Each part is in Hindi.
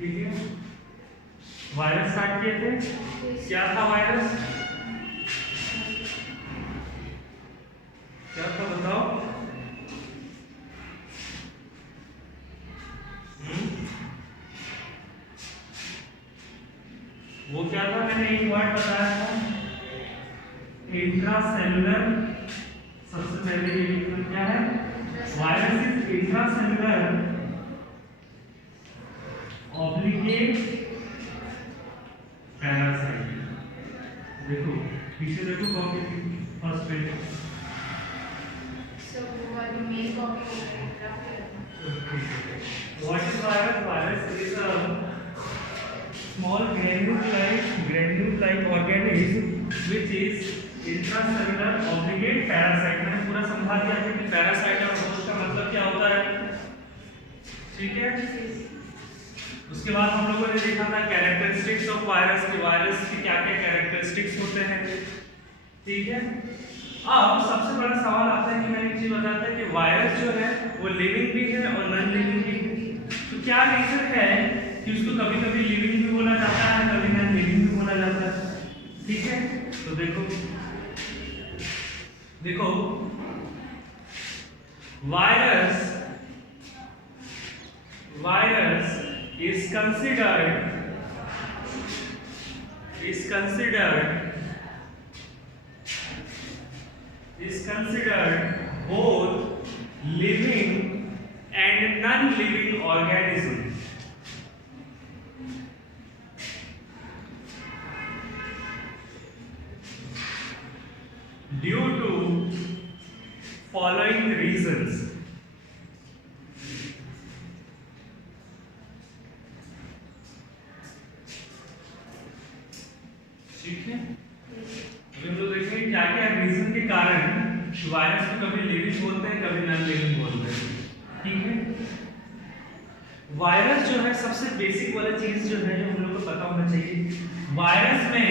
ठीक है, वायरस स्टार्ट किए थे। क्या था वायरस? क्या था बताओ? वो क्या था? मैंने एक वर्ड बताया था, इंट्रासेलुलर। सबसे पहले ये लिखना क्या है? Virus is intracellular obligate parasite. देखो पीछे देखो copy first page. So what the main copy What is virus? Virus is a small granule-like organism which is intracellular obligate parasite। मैंने पूरा समझा दिया था कि पैरासाइट और होस्ट का मतलब क्या होता है। ठीक है, उसके बाद हम लोगों ने देखा था कैरेक्टरिस्टिक्स ऑफ वायरस की, वायरस की क्या क्या कैरेक्टरिस्टिक्स होते हैं। ठीक है, अब सबसे बड़ा सवाल आता है कि मैंने एक चीज बताया था कि वायरस जो है वो लिविंग भी है और नॉन लिविंग भी है। तो क्या रीजन है कि उसको कभी कभी लिविंग भी बोला जाता है, कभी नॉन लिविंग भी बोला जाता है। ठीक है, तो देखो देखो virus is considered both living and non-living organism. Due to following reasons. ठीक है, हम लोग देखेंगे क्या क्या रीजन के कारण वायरस को कभी लिविंग बोलते हैं, कभी नॉन लिविंग बोलते हैं। ठीक है, वायरस जो है सबसे बेसिक वाला चीज जो है जो हम लोग को पता होना चाहिए, वायरस में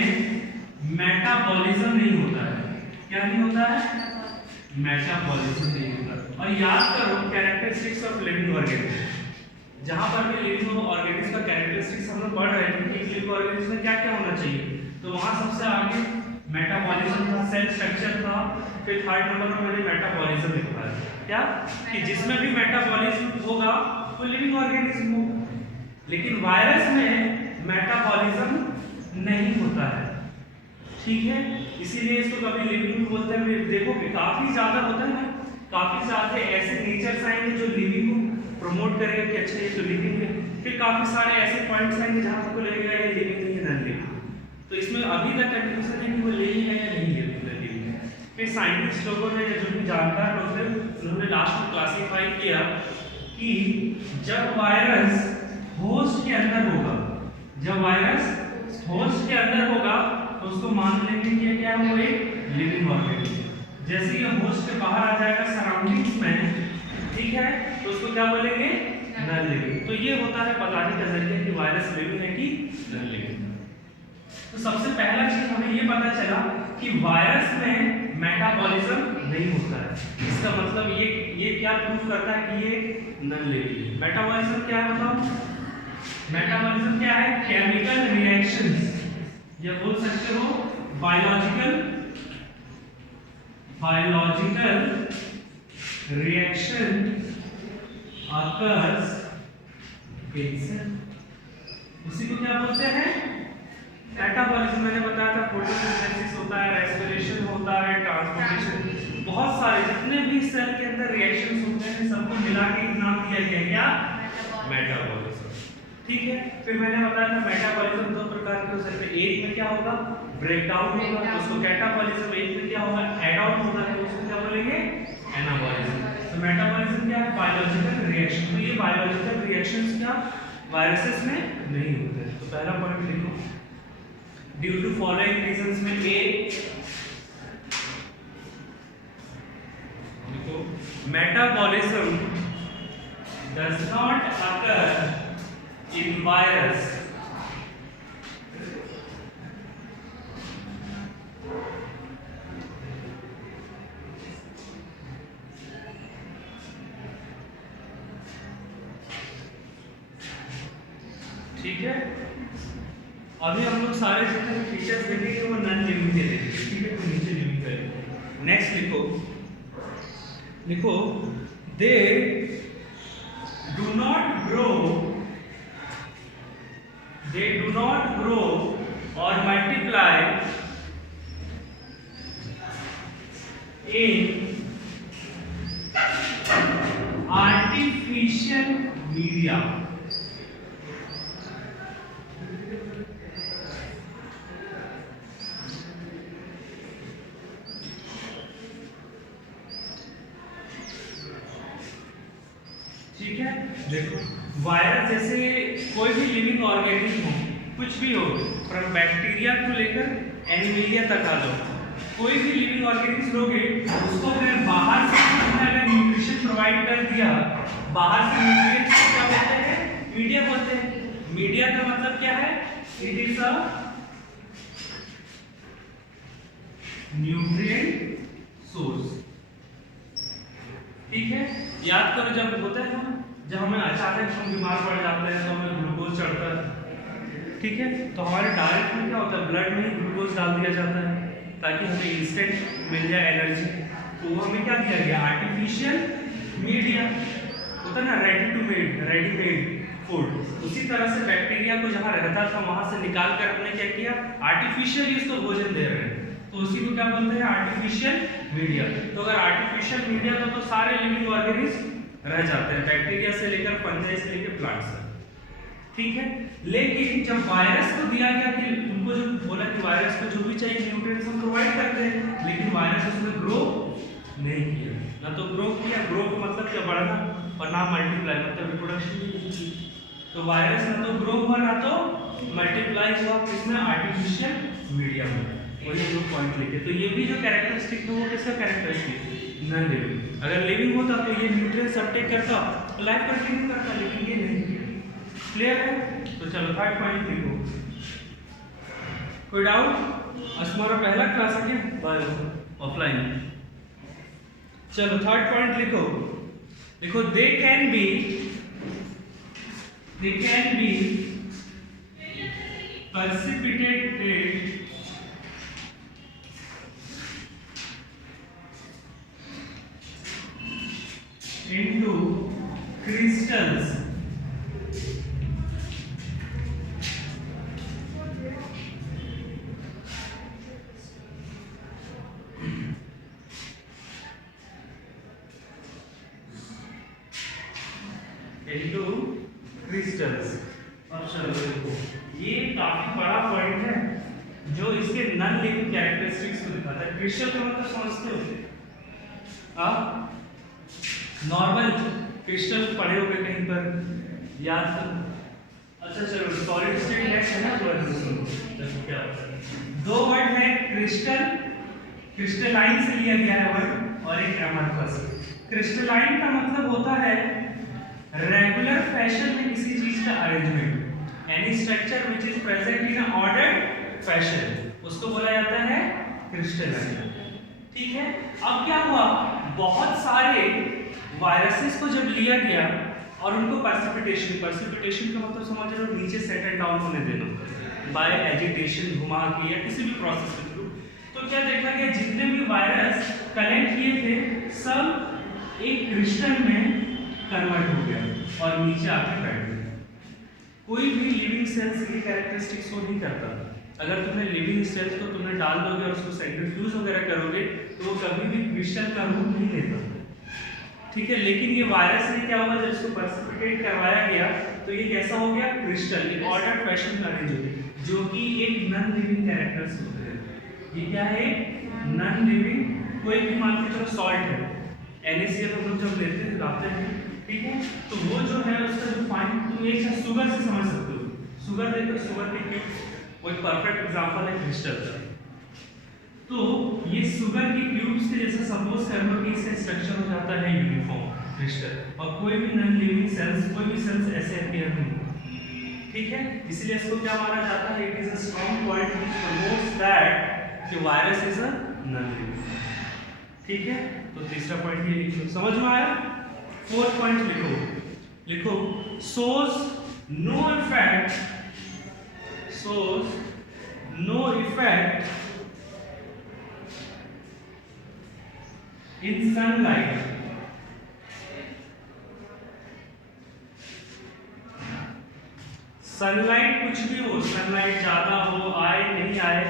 मेटाबॉलिज्म नहीं होता है। क्या नहीं होता है? मेटाबॉलिज्म नहीं होता। और याद करो कैरेक्टरिस्टिक्स ऑफ लिविंग ऑर्गेनिज्म, जहां पर भी लिविंग ऑर्गेनिज्म का कैरेक्टरिस्टिक्स हम लोग पढ़ रहे थे कि लिविंग ऑर्गेनिज्म में क्या क्या होना चाहिए, तो वहां सबसे आगे मेटाबॉलिज्म था, सेल स्ट्रक्चर था, फिर थर्ड नंबर पर मैंने मेटाबॉलिज्म लिखा है। क्या कि जिसमें भी मेटाबॉलिज्म होगा वो लिविंग ऑर्गेनिज्म होगा। लेकिन वायरस में मेटाबॉलिज्म नहीं होता है। ठीक है, इसीलिए इसको कभी लिविंग भी बोलते हैं। देखो काफी ज्यादा होता है ना, काफी ज्यादा ऐसे नेचर आएंगे जो लिविंग को प्रमोट करेगा कि अच्छा ये तो लिविंग है, फिर काफी सारे ऐसे पॉइंट्स आएंगे जहां आपको लगेगा ये लिविंग नहीं है, नॉन लिविंग। तो इसमें अभी तक कंफ्यूजन है कि वो लिविंग है या नहीं लिविंग है। फिर साइंटिस्ट लोगों ने, जो भी जानकार लोग थे, उन्होंने लास्ट में क्लासिफाई किया कि जब वायरस होस्ट के अंदर होगा, जब वायरस होस्ट के अंदर होगा तो उसको मान लेंगे कि क्या वो एक लिविंग ऑर्गेनिज्म। जैसे ही होस्ट के बाहर आ जाएगा सराउंडिंग्स में, ठीक है, तो उसको क्या बोलेंगे? Non living. तो ये होता है बताने का जरिया कि वायरस लिविंग है कि नॉन लिविंग। तो सबसे पहला चीज हमें ये पता चला कि वायरस में मेटाबॉलिज्म नहीं होता है। इसका मतलब ये क्या प्रूफ करता है कि ये नॉन लिविंग है। मेटाबॉलिज्म क्या है बताओ? मेटाबॉलिज्म क्या है? केमिकल रिएक्शंस, या बोल सकते हो biological reaction occurs in cell। उसी को क्या बोलते हैं? मेटाबॉलिज्म। मैंने बताया था फोटोसिंथेसिस होता है, रेस्पिरेशन होता है, ट्रांसपोर्टेशन, बहुत सारे जितने भी सेल के अंदर रिएक्शंस होते हैं सबको मिला के एक नाम दिया गया, क्या? मेटाबॉलिज्म। ठीक है, फिर मैंने बताया था मेटाबॉलिज्म दो प्रकार के हो सकते हैं। एक में क्या होगा? ब्रेकडाउन होगा, उसको कैटाबॉलिज्म। एक में क्या होगा? ऐड ऑन होगा, तो उसको क्या बोलेंगे? एनाबॉलिज्म। तो मेटाबॉलिज्म क्या है? Biological reaction. तो ये बायोलॉजिकल रिएक्शंस क्या वायरसेस में नहीं होते हैं। तो पहला पॉइंट लिखो, ड्यू टू फॉलोइंग रीजंस में ए, देखो metabolism does not occur in virus ठीक है, अभी हम लोग सारे जितने फीचर्स देखेंगे वो नॉन लिविंग के देखेंगे, ठीक है। तो नीचे लिविंग करेंगे। नेक्स्ट लिखो दे डू नॉट ग्रो और मल्टीप्लाई in artificial media। ठीक है, देखो वायरस जैसे कोई भी लिविंग ऑर्गेनिज्म हो, कुछ भी हो, फ्रॉम बैक्टीरिया को लेकर एनिमिलिया तक आ जाओ, कोई भी लिविंग ऑर्गेनिज्म लोगे उसको अगर बाहर से अगर न्यूट्रिशन प्रोवाइड कर दिया, बाहर से न्यूट्रिएंट्स को क्या बोलते हैं? मीडिया बोलते हैं। मीडिया का मतलब क्या है? It is a nutrient source. ठीक है, याद करो जब होता है ना, जब हमें अचानक हम बीमार पड़ जाते हैं तो हमें ग्लूकोज चढ़ता है, ठीक है, तो हमारे डायरेक्ट में क्या होता है, ब्लड में ही ग्लूकोज डाल दिया जाता है ताकि हमें इंस्टेंट मिल जाए एनर्जी। तो वो हमें क्या दिया गया? आर्टिफिशियल मीडिया होता है ना, रेडीमेड फूड। उसी तरह से बैक्टीरिया को जहाँ रहता था वहां से निकाल कर हमने क्या किया? आर्टिफिशियल इसको भोजन दे रहे हैं, तो उसी को क्या बोलते हैं? Artificial media. तो अगर आर्टिफिशियल मीडिया तो सारे लिविंग ऑर्गेनिज्म रह जाते हैं, बैक्टीरिया से लेकर फंजाई से लेकर प्लांट्स तक, ठीक है। लेकिन जब वायरस को दिया गया कि उनको जो बोला कि वायरस को जो भी चाहिए न्यूट्रिएंट्स हम प्रोवाइड करते हैं, लेकिन वायरस उसने ग्रो नहीं किया, ना तो ग्रो किया, ग्रो का मतलब क्या? बढ़ना, और ना मल्टीप्लाई मतलब रिप्रोडक्शन भी की। तो वायरस ना तो ग्रो हुआ ना तो मल्टीप्लाई हुआ, किसमें? आर्टिफिशियल मीडिया में। वही हम लोग पॉइंट लेके, तो ये भी जो कैरेक्टरिस्टिक है वो किसका कैरेक्टरिस्टिक? Non living. अगर लिविंग होता तो ये न्यूट्रिएंट्स अपटेक करता, लाइफ कंटिन्यू करता, लेकिन ये नहीं किया। क्लियर है? तो चलो थर्ड पॉइंट लिखो। कोई डाउट? आज हमारा पहला क्लास है क्या बायो ऑफलाइन? चलो थर्ड पॉइंट लिखो they can be precipitated into crystals अब चलो देखो, ये काफी बड़ा पॉइंट है जो इसके नॉन लिविंग कैरेक्टरिस्टिक्स को दिखाता है। क्रिस्टल का मतलब समझते हो आप? नॉर्मल क्रिस्टल पढ़े होंगे कहीं पर, याद करो। अच्छा चलो, सॉलिड स्टेट गैस है ना, देखो क्या होता है। दो वर्ड है क्रिस्टल, क्रिस्टलाइन से लिया गया है वर्ड, और एक एमरफस। क्रिस्टलाइन का मतलब होता है रेगुलर फैशन में किसी चीज का arrangement, any structure which is present in a ordered fashion, उसको बोला जाता है क्रिस्टलाइन। ठीक है, अब क्या हुआ? बहुत सारे वायरसेस को जब लिया गया और उनको प्रेसिपिटेशन का मतलब समझ रहे हो, नीचे सेटल डाउन होने देना बाय एजिटेशन, घुमा के या किसी भी प्रोसेस के थ्रू। तो क्या देखा गया? जितने भी वायरस कलेक्ट किए थे सब एक क्रिस्टल में कन्वर्ट हो गया और नीचे आके बैठ गया। कोई भी लिविंग सेल्स ये कैरेक्टरिस्टिक्स को नहीं करता। अगर तुमने लिविंग सेल्स को तुमने डाल दोगे और उसको सेंट्रीफ्यूज वगैरह करोगे तो वो कभी भी क्रिस्टल का रूप नहीं लेता, ठीक है। लेकिन ये वायरस ने क्या हुआ, जब इसको प्रेसिपिटेट करवाया गया तो ये कैसा हो गया? क्रिस्टल, एक ऑर्डर्ड फैशन में अरेंज हो गया, जो कि एक नॉन लिविंग कैरेक्टर्स होते हैं। ये क्या है? Non living. कोई भी मान के चलो सॉल्ट है, NaCl हम लोग जब लेते हैं लाते हैं, ठीक है, तो वो जो है उसका जो फाइन, तुम एक साथ शुगर से समझ सकते हो। शुगर देखो, शुगर के क्यूब्स वो एक परफेक्ट एग्जांपल है क्रिस्टल का। तो ये शुगर के क्यूब्स के जैसा सपोज कर लो कि इसका स्ट्रक्चर हो जाता है यूनिफॉर्म क्रिस्टल, और कोई भी नॉन लिविंग सेल्स, कोई भी सेल्स ऐसे अपीयर नहीं, ठीक है। इसलिए इसको क्या माना जाता है? It is a strong point which promotes that the virus is a non living, ठीक है। तो तीसरा पॉइंट ये लिखो, समझ में आया? फोर्थ पॉइंट लिखो shows no effect shows no effect in sunlight. Sunlight कुछ भी हो, सनलाइट ज्यादा हो, आए नहीं आए,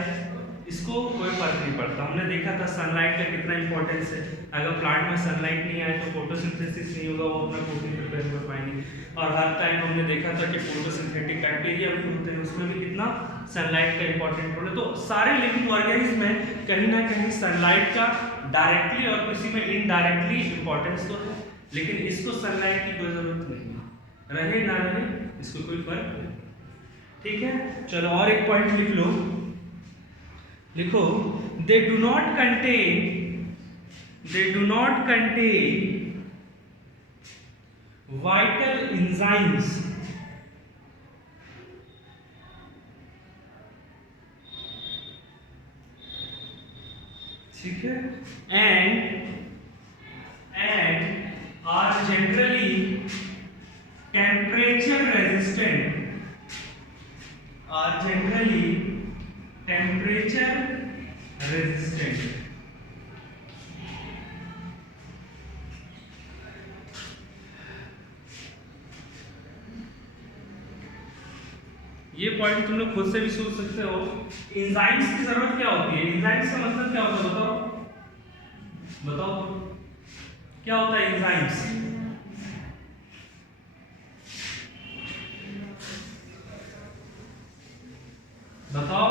इसको कोई फर्क नहीं पड़ता। हमने देखा था सनलाइट का कितना इंपॉर्टेंस है। अगर प्लांट में सनलाइट नहीं आए तो फोटोसिंथेसिस नहीं होगा, वो अपना प्रोटीन प्रिपेयर कर पाएंगे। और हर टाइम हमने देखा था कि फोटोसिंथेटिक बैक्टीरिया भी होते हैं, उसमें भी कितना सनलाइट का इंपॉर्टेंट रोल है। तो सारे लिविंग ऑर्गेनिज्म में कहीं ना कहीं सनलाइट का डायरेक्टली और किसी में इनडायरेक्टली इंपॉर्टेंस तो है, लेकिन इसको सनलाइट की कोई जरूरत नहीं है, रहे ना रहे इसको कोई फर्क नहीं। ठीक है, चलो और एक पॉइंट लिख लो, लिखो they do not contain vital enzymes ठीक है, and are generally temperature resistant, ये पॉइंट तुम लोग खुद से भी सोच सकते हो। एंजाइम्स की जरूरत क्या होती है? एंजाइम्स का मतलब क्या होता है? बताओ क्या होता है एंजाइम्स? बताओ।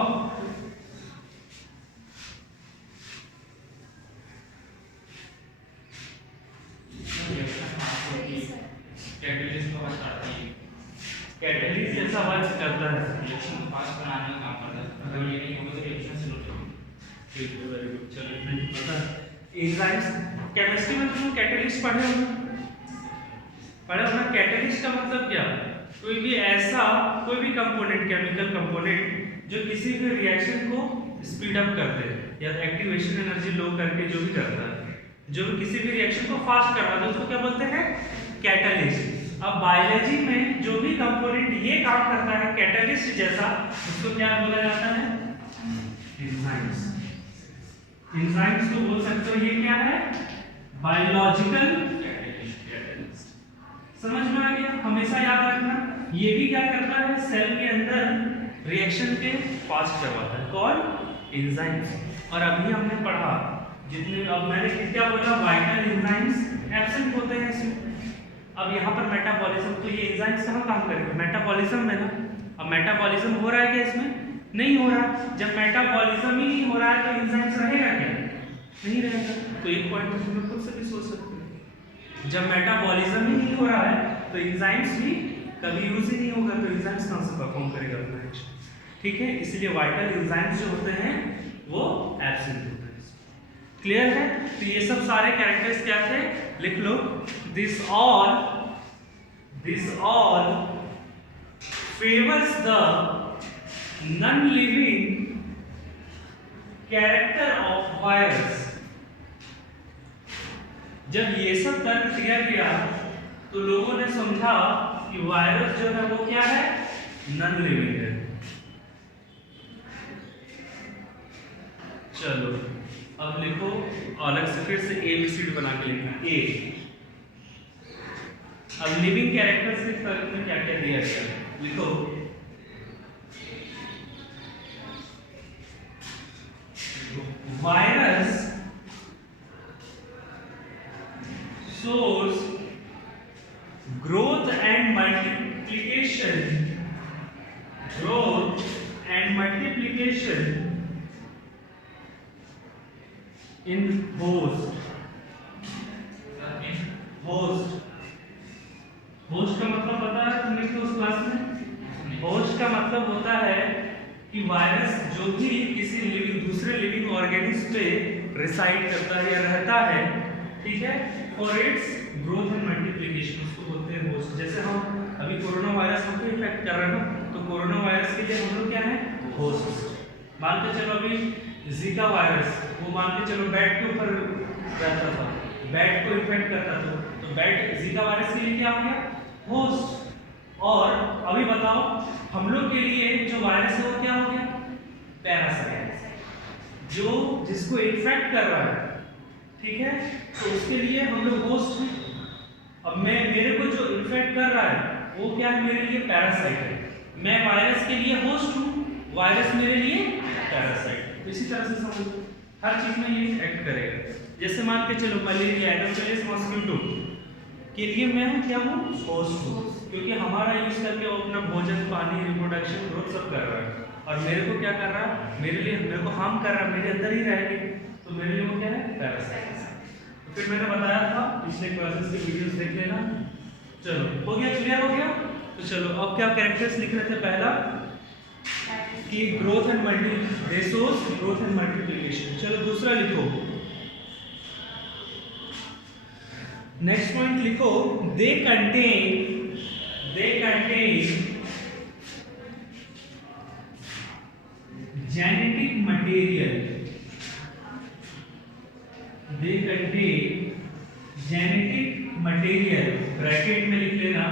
कैटलिस्ट जैसा वर्क करता है, रिएक्शन को फास्ट बनाने का काम करता है। अगर ये नहीं होगा तो रिएक्शन स्लो चलेगी। ठीक है, वेरी गुड। चलो इतना ही पता है। एंजाइम्स केमिस्ट्री में तुम कैटलिस्ट पढ़े हो ना? कैटलिस्ट का मतलब क्या? कोई भी ऐसा कोई भी कंपोनेंट, केमिकल कंपोनेंट जो किसी भी रिएक्शन को स्पीड अप कर दे या एक्टिवेशन एनर्जी लो करके जो भी करता है, जो भी किसी भी रिएक्शन को फास्ट करवा दे, उसको क्या बोलते हैं? कैटलिस्ट। अब बायोलॉजी में जो भी कंपोनेंट ये काम करता है कैटलिस्ट जैसा, उसको क्या बोला जाता है? एंजाइम्स। एंजाइम्स को बोल सकते हो ये क्या है? Biological catalyst. समझ में आ गया? हमेशा याद रखना, ये भी क्या करता है? सेल के अंदर रिएक्शन के फास्ट करवाता है। कौन? एंजाइम्स। और अभी हमने पढ़ा जितने, अब मैंने क्या बोला? वाइटल एंजाइम्स एब्सेंट होते हैं इसमें। अब यहाँ पर मेटाबॉलिज्म, तो ये एंजाइम्स कहाँ काम करेंगे? मेटाबॉलिज्म में ना। अब मेटाबॉलिज्म हो रहा है क्या इसमें? नहीं हो रहा। जब मेटाबॉलिज्म ही नहीं हो रहा है तो एंजाइम्स रहेगा क्या? नहीं रहेगा। तो एक पॉइंट तो तुम लोग खुद से भी सोच सकते हो, जब मेटाबॉलिज्म ही नहीं हो रहा है तो एंजाइम्स भी कभी यूज ही नहीं होगा, तो एंजाइम्स कहाँ से परफॉर्म करेगा अपना एक्शन? ठीक है, इसलिए वाइटल एंजाइम्स जो होते हैं वो एब्सेंट होते हैं। क्लियर है? तो ये सब सारे कैरेक्टर्स क्या थे? लिख लो। This all favors the non-living character of virus। जब ये सब तर्क दिया गया तो लोगों ने समझा कि वायरस जो है वो क्या है? नॉन लिविंग है। चलो अब लिखो, अलग से फिर से ABCD बना के लिखना। ए, अब लिविंग कैरेक्टर्स के तर्क में क्या क्या दिया गया लिखो। Virus shows growth and multiplication in host का मतलब पता है तुमने तो उस क्लास में? होस्ट का मतलब होता है कि वायरस जो भी किसी दूसरे लिविंग ऑर्गेनिज्म पे रिसाइड करता है या रहता है, ठीक है, for its growth and multiplication, उसको बोलते हैं होस्ट। जैसे हम अभी कोरोना वायरस हमको इफेक्ट कर रहा है ना, तो कोरोना वायरस के लिए हम लोग क्या है? होस्ट। मान के चलो अभी जीका वायरस, वो मान के चलो बैट के ऊपर रहता था, बैट को इन्फेक्ट करता था, तो बैट जीका वायरस के लिए क्या हो गया? होस्ट। और अभी बताओ हम लोग के लिए जो वायरस है वो क्या हो गया, पैरासाइट, जो जिसको इन्फेक्ट कर रहा है, ठीक है, तो उसके लिए हम लोग होस्ट हैं। अब मैं मेरे को जो इन्फेक्ट कर रहा है वो क्या है, मेरे लिए पैरासाइट है, मैं वायरस के लिए होस्ट हूँ, वायरस मेरे लिए पैरासाइट। तो इसी तरह से समझो हर चीज में ये एक्ट करेगा। जैसे मान के चलो मलेरिया, एनोफिलिस मॉस्किटो के लिए मैं क्या हूँ, होस्ट हूँ, क्योंकि हमारा यूज करके वो अपना भोजन, पानी, रिप्रोडक्शन, ग्रोथ सब कर रहा है, और मेरे को क्या कर रहा है, मेरे को हार्म कर रहा है, मेरे अंदर ही रहेगी, तो मेरे लिए वो क्या है, पैरासाइट। तो फिर मैंने बताया था पिछले क्लासेस के वीडियोस देख लेना। चलो हो गया, क्लियर हो गया। तो चलो अब क्या कैरेक्टर्स लिख रहे थे, पहला कि growth and growth and multiplication. चलो दूसरा लिखो, नेक्स्ट पॉइंट लिखो, they contain genetic material, they contain genetic material, bracket में लिख लेना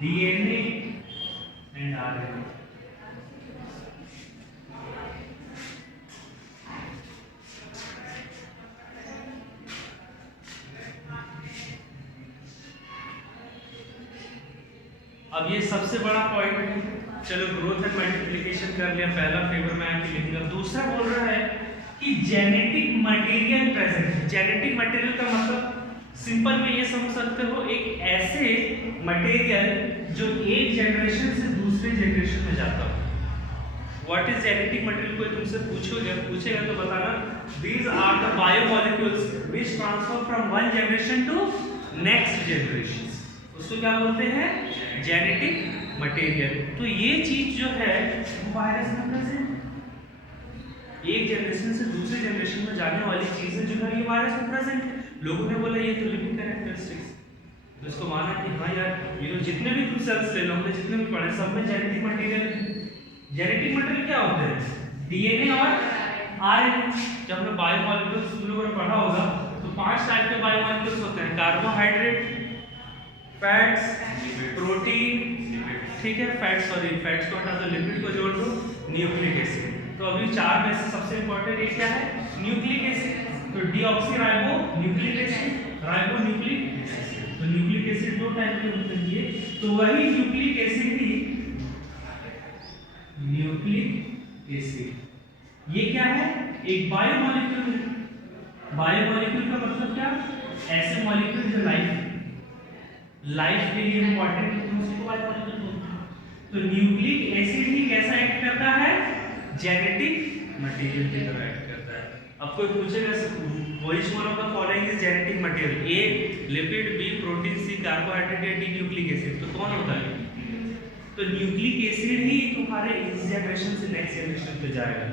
डीएनए एंड आरएनए। अब ये सबसे बड़ा पॉइंट है। चलो ग्रोथ एंड मल्टीप्लिकेशन कर लिया, पहला फेवर में आके लिखूंगा। दूसरा बोल रहा है कि genetic material present. Genetic material का मतलब सिंपल में ये समझ सकते हो, एक ऐसे मटेरियल जो एक जनरेशन से दूसरे जनरेशन में जाता हो। व्हाट इज जेनेटिक मटेरियल, कोई तुमसे पूछेगा तो बताना, these are the biomolecules which transfer from one generation to next generation. उसको क्या बोलते हैं, जेनेटिक मटेरियल। तो ये चीज जो है वो वायरस में प्रेजेंट, एक जनरेशन से दूसरे जनरेशन में जाने वाली चीजें जो है ये वायरस में प्रेजेंट है। लोगों ने बोला ये तो लिविंग कैरेक्टरिस्टिक्स, तो इसको माना कि हाँ यार ये तो जितने भी तुम सेल्स ले लो, हमने जितने भी पढ़े सब में जेनेटिक मटेरियल है। जेनेटिक मटेरियल क्या होते हैं, डीएनए और आरएनए। जब हमने बायोमोलिक्यूल्स तुम लोगों ने पढ़ा होगा तो 5 टाइप के बायोमोलिक्यूल्स होते हैं, कार्बोहाइड्रेट, फैट्स, प्रोटीन, ठीक है, फैट्स को हटा दो, लिपिड को जोड़ दो, न्यूक्लिक एसिड। तो अभी 4 में से सबसे इंपॉर्टेंट एक क्या है, न्यूक्लिक एसिड। तो deoxyribo nucleic acid, ribo nucleic acid. तो न्यूक्लिक एसिड 2 टाइप के होते हैं, तो वही न्यूक्लिक एसिड ही, न्यूक्लिक एसिड ये क्या है, एक बायोमोलिक्यूल है। बायोमोलिक्यूल का मतलब क्या, ऐसे मॉलिक्यूल जो लाइफ के लिए इंपॉर्टेंट है, तो उसको बायोमोलिक्यूल बोलते हैं। तो न्यूक्लिक एसिड ही कैसा एक्ट करता है, जेनेटिक मटेरियल की तरह एक्ट करता है। अब कोई पूछेगा which one of the following is genetic material, A lipid, B protein, C carbohydrate या डी न्यूक्लिक एसिड, तो कौन होता है, तो न्यूक्लिक एसिड ही तुम्हारे इस जनरेशन से नेक्स्ट जनरेशन पे जाएगा,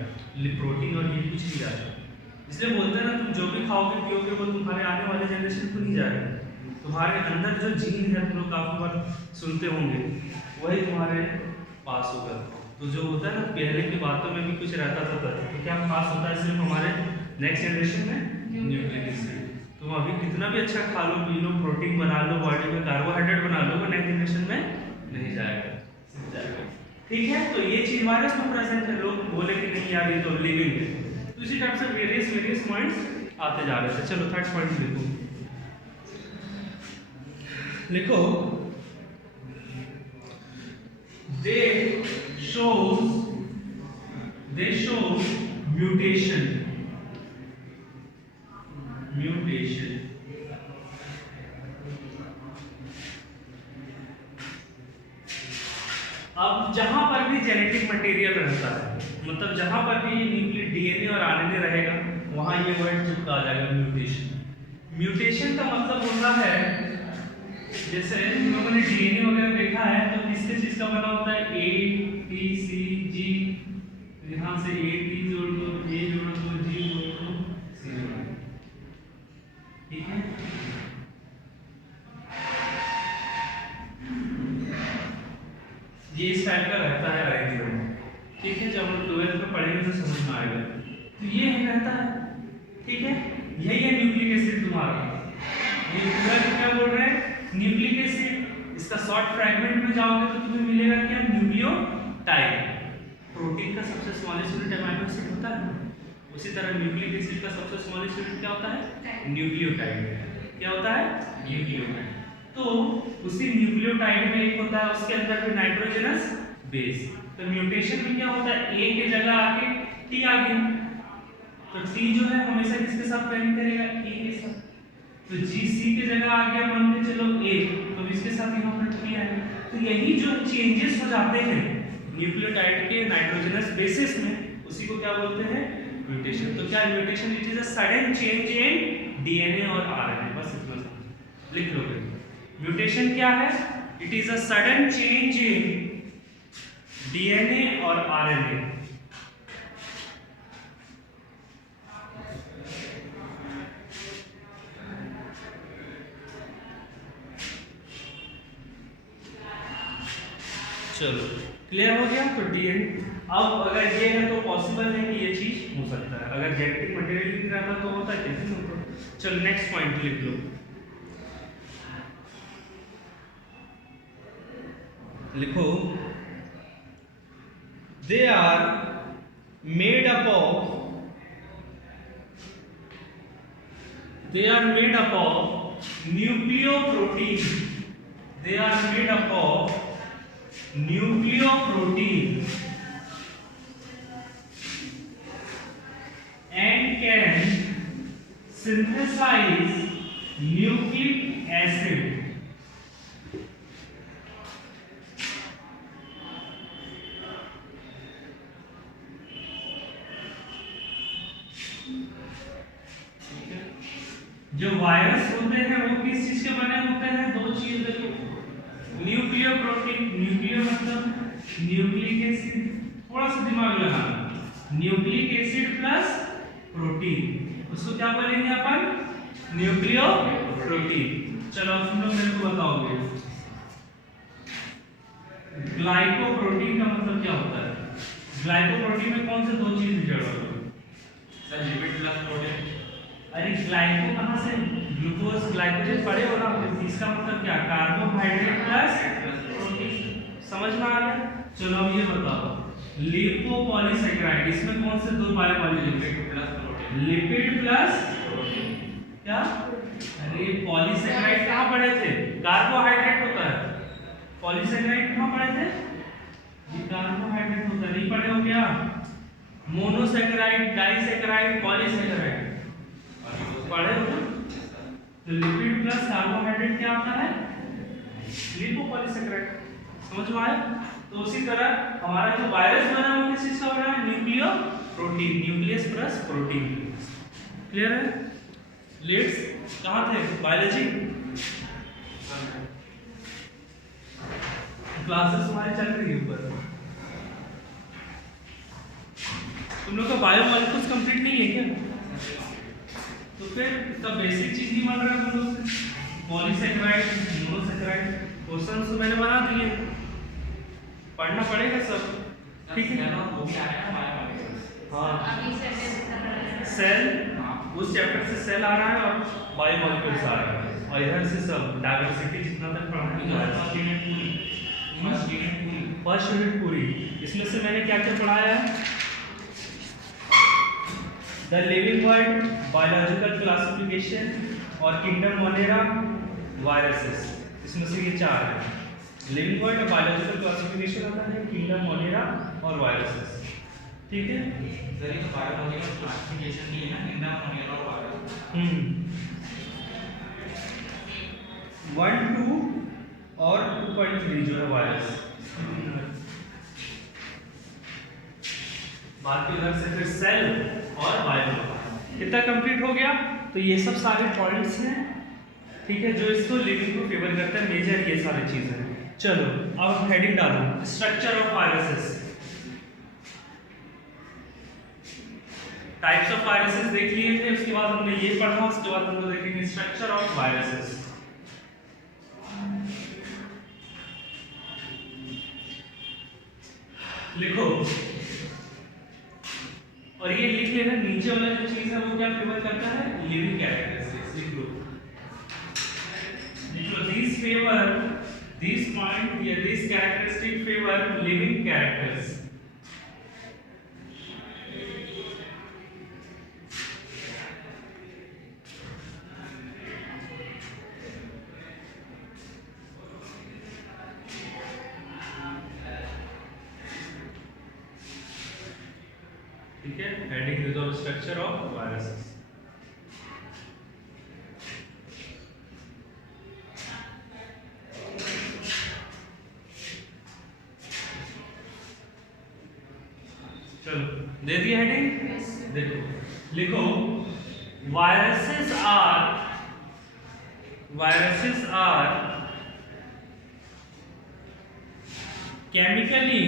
प्रोटीन और ये कुछ नहीं जाएगा। इसलिए बोलते हैं ना, तुम जो भी खाओगे पियोगे वो तुम्हारे आने वाले जनरेशन को नहीं जाएगा। तुम्हारे अंदर जो जीन है, तुम लोग काफी बार सुनते होंगे, वही तुम्हारे पास होगा। तो जो होता है ना, पहले की बातों में भी कुछ रहता था, तो क्या पास होता है सिर्फ हमारे नेक्स्ट जनरेशन में न्यूक्लिक एसिड। तुम अभी कितना भी अच्छा खा लो, पी लो, प्रोटीन बना लो, बॉडी में कार्बोहाइड्रेट बना लो, वो नेक्स्ट जनरेशन में नहीं जाएगा। ठीक है, तो ये चीज वायरस में प्रेजेंट है। लोग बोले कि नहीं यार ये तो लिविंग है, तो इसी टाइप से वेरियस पॉइंट्स आते जा रहे थे। चलो थर्ड पॉइंट लिखो, they show mutation। अब जहां पर भी जेनेटिक मटेरियल रहता है, मतलब जहां पर भी न्यूक्लिक डीएनए और आरएनए रहेगा, वहां ये वर्ड चिपका आ जाएगा, म्यूटेशन। म्यूटेशन का मतलब होता है, जैसे तुम लोगों ने डीएनए वगैरह देखा है तो किसके चीज का बना होता है, ए टी सी जी, यहां से ए टी जोड़ दो, ए जोड़ दो, जी जोड़ दो, सी जोड़ दो, ठीक है। ये इस टाइप का रहता है अरेंजमेंट, ठीक है। जब हम 12th में पढ़ेंगे तो समझ में आएगा। तो ये रहता है, ठीक है, यही है न्यूक्लिक एसिड तुम्हारा। ये पूरा क्या बोल रहे हैं, न्यूक्लिक एसिड। इसका शॉर्ट फ्रैगमेंट में जाओगे तो तुम्हें मिलेगा क्या, न्यूक्लियोटाइड। प्रोटीन का सबसे स्मॉलेस्ट यूनिट अमीनो एसिड होता है, उसी तरह न्यूक्लिक एसिड का सबसे स्मॉलेस्ट यूनिट क्या होता है, न्यूक्लियोटाइड। क्या होता है, न्यूक्लियोटाइड। तो उसी न्यूक्लियोटाइड में एक होता है उसके अंदर भी नाइट्रोजनस बेस। तो म्यूटेशन में क्या होता है, ए के जगह आके टी आ गया, तो टी जो है हमेशा किसके साथ पेयरिंग करेगा, ए के साथ। तो जी सी के जगह आ गया मान के चलो ए, तो इसके साथ यहाँ पर टी आएगा। तो यही जो चेंजेस हो जाते हैं न्यूक्लियोटाइड के नाइट्रोजनस बेसिस में, उसी को क्या बोलते हैं, म्यूटेशन। तो क्या mutation, it is a sudden change in DNA और आरएनए। बस इतना लिख लोगे। म्यूटेशन क्या है, it is a sudden change in DNA और आरएनए। चलो क्लियर हो गया। तो डीएनए अब अगर ये है तो पॉसिबल है कि ये चीज हो सकता है, अगर जेनेटिक मटेरियल नहीं रहता तो होता कैसे होता। चलो नेक्स्ट पॉइंट लिख लो, लिखो they are made up of nucleoprotein. They are made up of nucleoprotein and can synthesize nucleic acid. जो वायरस होते हैं वो किस चीज के बने होते हैं, दो चीज देखो, न्यूक्लियोप्रोटीन, न्यूक्लियो मतलब न्यूक्लिक एसिड, थोड़ा सा दिमाग लगाना, न्यूक्लिक एसिड प्लस प्रोटीन, उसको क्या बोलेंगे अपन, न्यूक्लियोप्रोटीन। चलो तुम लोग मेरे को बताओगे ग्लाइकोप्रोटीन का मतलब क्या होता है। ग्लाइकोप्रोटीन में कौन से दो चीज जोड़ो, सर लिपिड प्लस प्रोटीन। अरे ग्लाइको कहां से, ग्लूकोज ग्लाइकोजेन पढ़े हो ना, इसका मतलब क्या, कार्बोहाइड्रेट प्लस प्रोटीन। समझ में आ गया। चलो अब ये बताओ लिपोपॉलीसेकेराइड, इसमें कौन से दो बायोमॉलिक्यूल, लिपिड प्लस प्रोटीन। क्या, अरे पॉलीसेकेराइड कहां पढ़े थे, कार्बोहाइड्रेट होता है, पॉलीसेकेराइड कहां पढ़े थे, ये कार्बोहाइड्रेट होता है, नहीं पढ़े हो क्या, मोनोसेकेराइड, डाइसेकेराइड, पॉलीसेकेराइड पढ़े हो। तो लिपिड प्लस कार्बोहाइड्रेट क्या होता है, लिपोपॉलीसेकेराइड। समझ में आया। तो उसी तरह हमारा जो वायरस बना वो किस चीज का बना है, nucleoprotein, nucleus plus protein. Clear है। लेट्स कहां थे, बायोलॉजी क्लासेस हमारे चल रही है ऊपर। तुम लोग का बायोमॉलिक्यूल्स कंप्लीट नहीं है क्या, तो फिर इसका बेसिक चीज नहीं मान रहा तुम लोग से, पॉलीसेकेराइड, मोनोसेकेराइड, क्वेश्चंस तो मैंने बना दिए, पढ़ना पड़ेगा सब, ठीक है। वो भी आ रहा है बायोमॉलिक्यूल्स। हाँ सेल, उस चैप्टर से सेल आ रहा है और बायोमॉलिक्यूल्स आ रहा है, और इधर से सब डाइवर्सिटी जितना तक पढ़ना है, फर्स्ट यूनिट पूरी। इसमें से मैंने क्या क्या पढ़ाया है, the living world, biological classification और किंगडम मोनेरा, वायरसेस। इसमें से ये चार है, लिविंग वर्ल्ड, बायोलॉजिकल क्लासिफिकेशन होता है, किंगडम मोनेरा और वायरसेस। ठीक है, सर ये बायोलॉजिकल क्लासिफिकेशन की है ना, किंगडम मोनेरा और वायरस। 1, 2 और 2.3 जो है वायरस। बाकी उधर से फिर सेल और बायो। कितना कंप्लीट हो गया। तो ये सब सारे पॉइंट्स हैं, ठीक है, जो इसको लिविंग को फेवर करते हैं, मेजर ये सारी चीजें हैं। चलो अब हेडिंग डालो, structure of viruses. Types of viruses देख लिए थे, उसके बाद हमने ये पढ़ा, उसके बाद हम लोग देखेंगे स्ट्रक्चर ऑफ वायरसेस। लिखो, और ये लिख लेना, नीचे वाला जो चीज है वो क्या फेवर करता है, लिविंग कैरेक्टरिस्टिक्स। लिख लो, these These point, yeah, these characteristics favor living characters. ठीक है, heading is the structure of viruses. चलो दे दिया हेडिंग, देखो लिखो viruses are chemically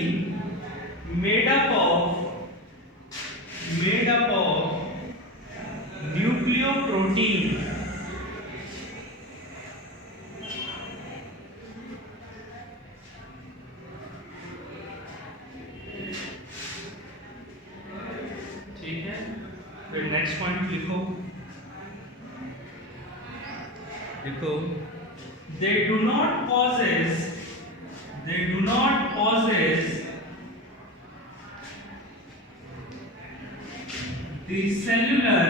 made up of nucleoprotein. ठीक है, फिर नेक्स्ट पॉइंट लिखो they do not possess the cellular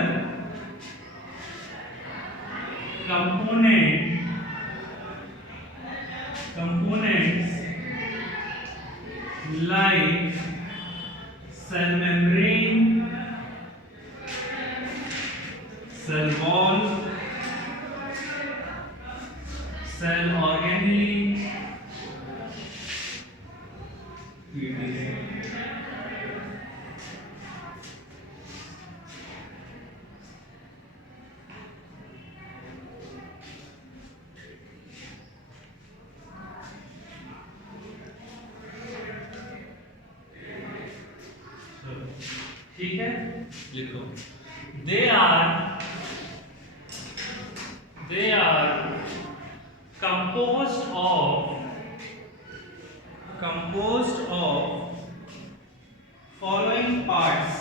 components like cell membrane, cell wall, cell organelle, ठीक है, लिखो they are composed of following parts.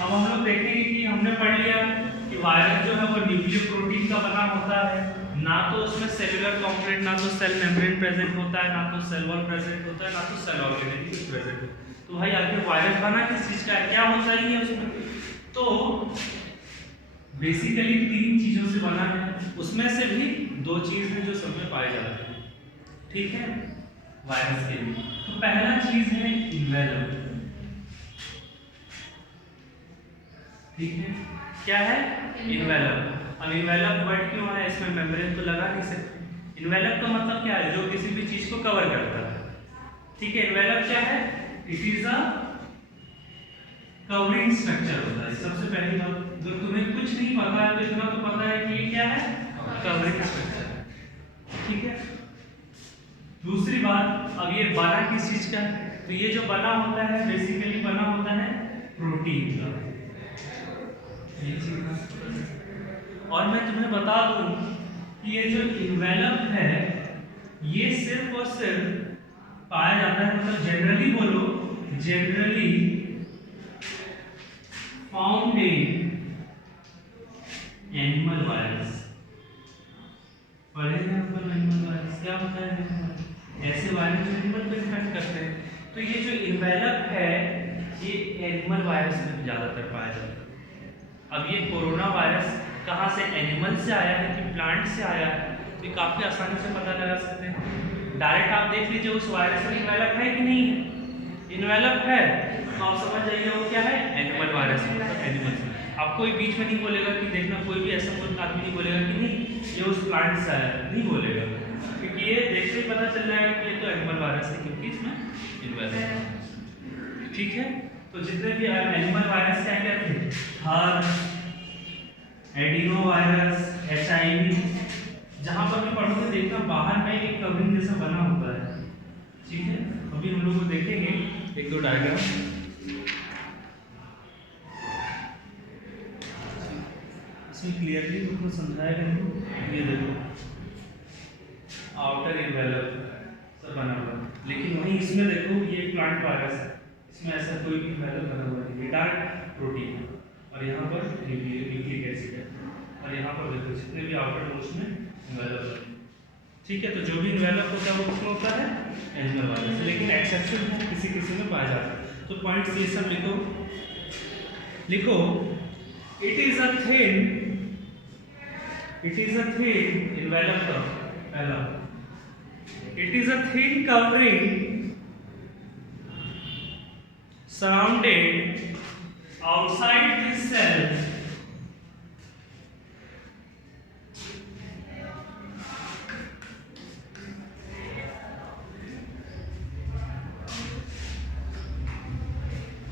अब हम लोग देखेंगे कि हमने पढ़ लिया कि वायरस जो है वो न्यूक्लियर प्रोटीन का बना होता है, ना तो उसमें सेलुलर कंपोनेंट, ना तो सेल मेम्ब्रेन प्रेजेंट होता है, ना तो सेल वॉल प्रेजेंट होता है, ना तो सेल ऑर्गेनेल प्रेजेंट होता है। तो भाई आखिर वायरस बना किस चीज का है, क्या होता है उसमें? तो बेसिकली 3 चीजों से बना है, उसमें से भी 2 चीज हैं जो सब में पाए जाते हैं। ठीक है, वायरस के लिए तो पहला चीज है इन्वेलप। ठीक है, क्या है? इन्वेलप। अब इन्वेलप वर्ड क्यों है, इसमें मेम्ब्रेन तो लगा नहीं सकते। इन्वेलप का मतलब क्या है? जो किसी भी चीज को कवर करता है। ठीक है, इन्वेलप क्या है? It is a covering structure होता है। सबसे पहली बात, अगर तुम्हें कुछ नहीं पता है तो इतना तो पता है कि ये क्या है? Covering structure. ठीक है, दूसरी बात, अब ये बना किस चीज का है? तो ये जो बना होता है बेसिकली बना होता है प्रोटीन का। ये चीज, और मैं तुम्हें बता दूं कि ये जो इन्वेलप है ये सिर्फ और सिर्फ पाया जाता है, मतलब जनरली बोलो, generally found in animal virus. पढ़े हैं अपन एनिमल वायरस क्या होता है? ऐसे वायरस जो एनिमल को इन्फेक्ट करते हैं। तो ये जो इन्वेलप है ये एनिमल वायरस में ज्यादातर पाया जाता है। अब ये कोरोना वायरस कहाँ से, एनिमल से आया है कि प्लांट से आया है, तो ये काफी आसानी से पता लगा सकते हैं। डायरेक्ट आप देख लीजिए उस वायरस में इन्वेलप है कि नहीं है। इन्वेलप है तो आप समझ जाइए वो क्या है? एनिमल वायरस, मतलब एनिमल। आप कोई बीच में नहीं बोलेगा कि देखना, कोई भी ऐसा आदमी नहीं बोलेगा कि नहीं ये उस प्लांट से आया, नहीं बोलेगा, क्योंकि ये देखते ही पता चल जाएगा कि ये तो एनिमल वायरस है, क्योंकि इसमें इन्वेलप है। ठीक है, तो जितने भी एनिमल वायरस क्या क्या थे, हर एडिनो वायरस, HIV, जहां पर भी पढ़ोगे देखना बाहर में एक कवरिंग जैसा बना होता है। ठीक है, अभी हम लोग देखेंगे 1-2 डायग्राम। इसमें क्लियरली तुमको समझाएगा नहीं। ये देखो आउटर इन्वेलप सब बना हुआ है, लेकिन वहीं इसमें देखो ये प्लांट वायरस है, इसमें ऐसा कोई भी इन्वेलप बना हुआ नहीं, ये डार्क प्रोटीन है और यहाँ पर न्यूक्लिक एसिड है। और यहाँ पर देखो जितने भी आउटर नोड्स में इन्वेलप है। ठीक है, तो जो भी इन्वेलप होता है वो किसमें होता है? एनिमल वायरस से, लेकिन एक्सेप्शन है, किसी किसी में पाया जाता है। तो पॉइंट्स ये सब लिखो। लिखो it is a thin envelope का पहला, it is a thin covering surrounded outside this cell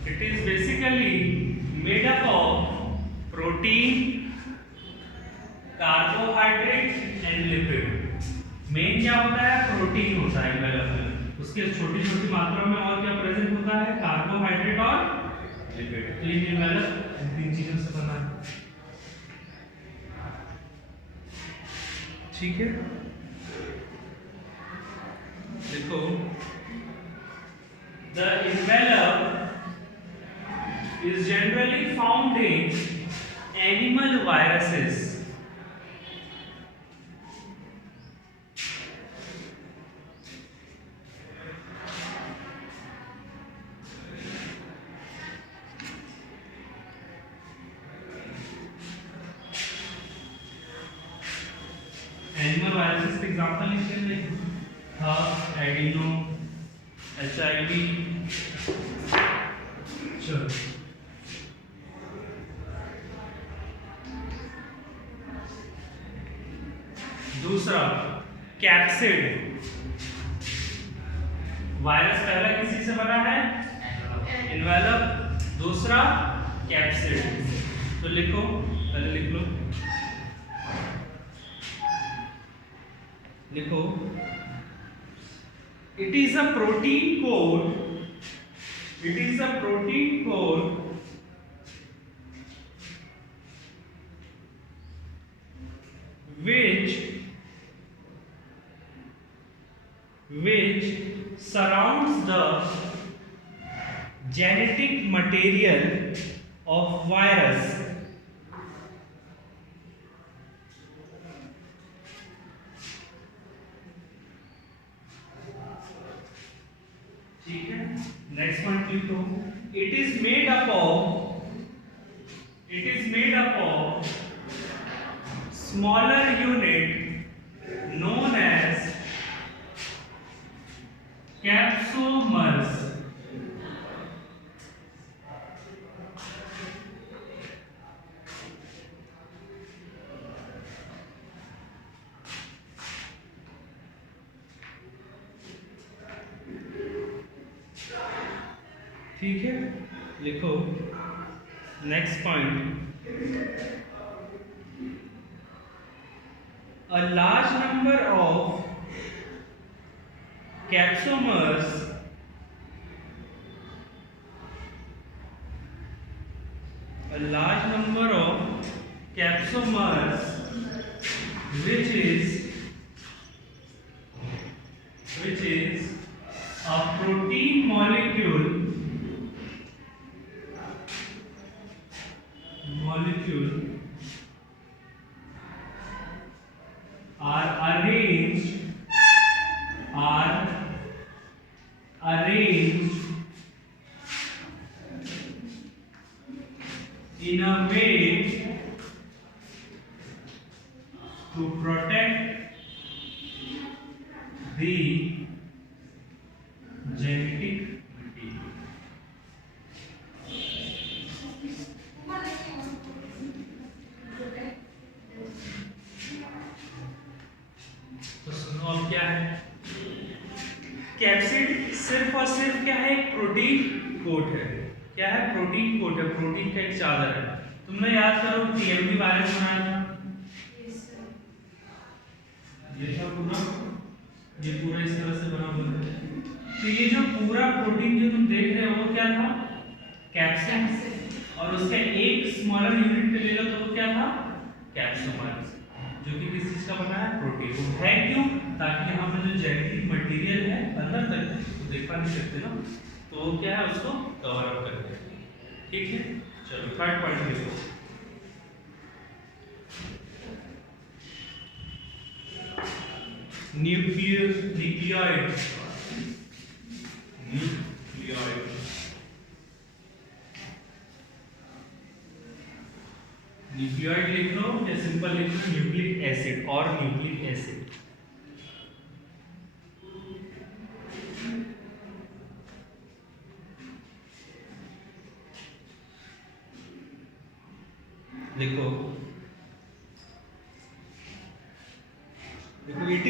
it is basically made up of protein, carbohydrate and lipid। Main क्या होता है? प्रोटीन होता है इन्वेलप में, उसके छोटी छोटी मात्रा में और क्या प्रेजेंट होता है? कार्बोहाइड्रेट और लिपिड। तो ये इन्वेलप इन तीन चीजों से बना है। ठीक है, देखो the envelope is generally found in animal viruses. Animal viruses के एग्जांपल लिखते हैं, हब, एडिनो, एचआईवी। चलो दूसरा कैप्सिड। वायरस पहला किसी से बना है? इन्वेलप, दूसरा कैप्सिड। तो लिखो, पहले लिख लो, लिखो it is a protein code, it is a protein code which surrounds the genetic material of virus। ठीक है, नेक्स्ट पॉइंट लिखो, it is made up of smaller unit known as capsomers. ठीक है, लिखो next point, a large number of capsomers which is a protein molecule are arranged in a way to protect the genetic material। तो सुनो अब क्या है, कैप्सिड सिर्फ और सिर्फ क्या है? एक प्रोटीन कोट है। क्या है? प्रोटीन कोट है, प्रोटीन का एक चादर है। तुमने याद करो टीएमवी वायरस बनाया था, ये था पूरा, ये पूरा इस तरह से बना हुआ है। तो ये जो पूरा प्रोटीन जो तुम देख रहे हो वो क्या था? कैप्सिड, और उसका एक स्मॉलर यूनिट ले लो तो वो क्या था? कैप्सोमर्स, जो कि किस चीज का बना है? प्रोटीन। वो है क्यों? ताकि यहाँ पे जो जेनेटिक मटेरियल है अंदर तक तो देख नहीं सकते ना, तो वो क्या है? उसको कवर अप करते हैं। ठीक है, चलो थर्ड पॉइंट देखो, न्यूक्लियोइड न्यूक्लियोइड लिख लो या सिंपल लिख लो न्यूक्लिक एसिड और न्यूक्लिक एसिड। देखो it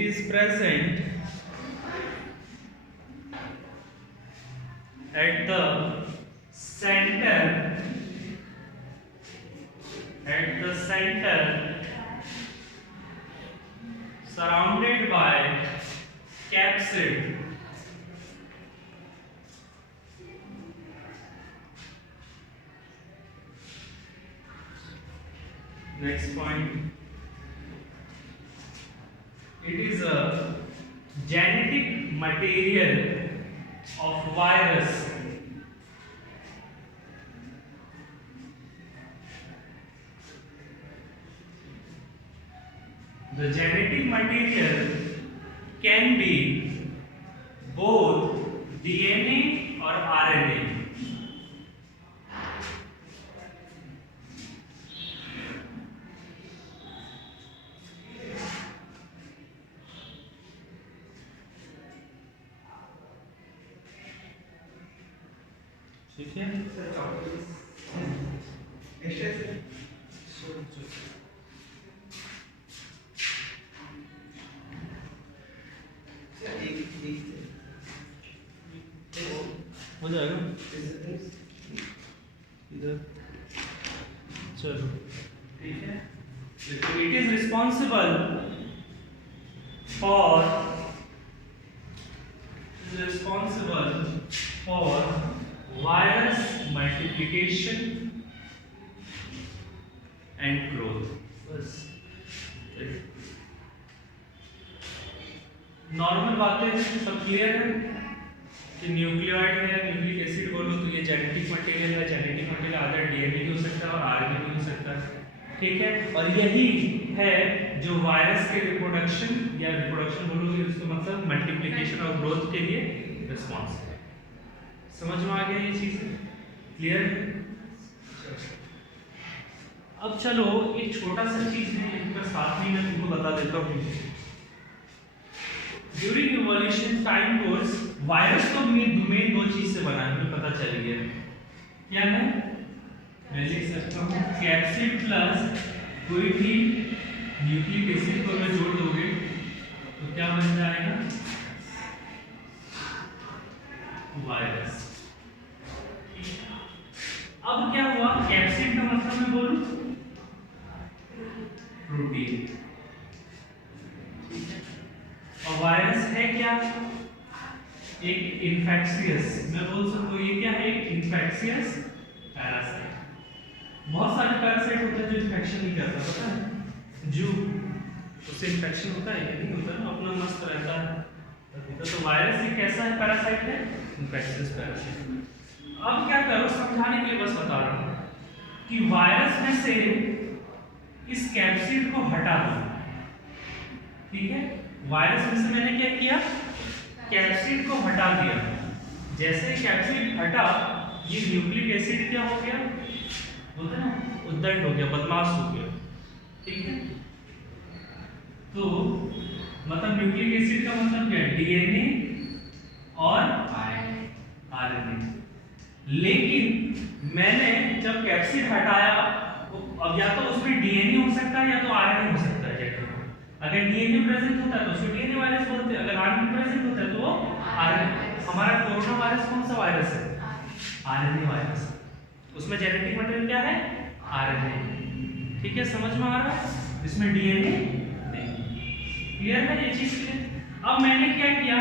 is present at the center surrounded by capsid. Next point, it is a genetic material of virus. The genetic material can be both DNA or RNA. ठीक है, हो जाएगा इधर, चलो ठीक है। It is responsible for virus multiplication and growth. बस नॉर्मल बातें सब क्लियर है कि न्यूक्लियोइड है, न्यूक्लिक एसिड बोलो तो ये जेनेटिक मटेरियल है। जेनेटिक मटेरियल आधा डीएनए भी हो सकता है और आरएनए भी हो सकता है, ठीक है। और यही है जो वायरस के रिप्रोडक्शन या रिप्रोडक्शन बोलोगे उसको मतलब मल्टीप्लिकेशन और ग्रोथ के लिए रिस्पॉन्स है। समझ में आ गया ये चीज, क्लियर है? अब चलो एक छोटा सा चीज है, इसका साथ ही मैं तुमको बता देता हूँ। During evolution time course virus तो मेन दो चीज से बना है, मुझे पता चल गया क्या है। मैं लिख सकता हूँ कैप्सिड प्लस कोई भी न्यूक्लिक एसिड को अगर जोड़ दोगे तो क्या बन जाएगा, वायरस। अब क्या हुआ, कैप्सिड का मतलब मैं बोलूं प्रोटीन, और वायरस है क्या, एक इन्फेक्शियस, मैं बोल सकता हूं ये क्या है, एक इन्फेक्शियस पैरासाइट। बहुत सारे पैरासाइट होते हैं जो इन्फेक्शन नहीं करता, पता है, जो उससे इन्फेक्शन होता है या नहीं होता है, अपना मस्त रहता है। तो वायरस एक कैसा है पैरासाइट है, इन्फेक्शियस पैरासाइट। अब क्या करो, समझाने के लिए बस बता रहा हूं कि वायरस में से इस कैप्सिड को हटा दो, ठीक है। वायरस में से मैंने क्या किया, कैप्सिड को हटा दिया। जैसे कैप्सिड हटा, ये न्यूक्लिक एसिड क्या हो गया, बोलते ना उद्दंड हो गया, बदमाश हो गया, ठीक है। तो मतलब न्यूक्लिक एसिड का मतलब क्या है, डीएनए और आरएनए। लेकिन मैंने जब कैप्सिड हटाया तो अब या तो उसमें डीएनए हो सकता है या तो आरएनए हो सकता है। अगर डीएनए प्रेजेंट होता है तो उसको डीएनए वायरस बोलते हैं, अगर आरएनए प्रेजेंट होता है तो वो आरएनए। हमारा कोरोना वायरस कौन सा वायरस है, आरएनए वायरस। उसमें जेनेटिक मटेरियल क्या है, आरएनए, ठीक है। समझ में आ रहा है, इसमें डीएनए नहीं। क्लियर है ये चीज क्लियर। अब मैंने क्या किया,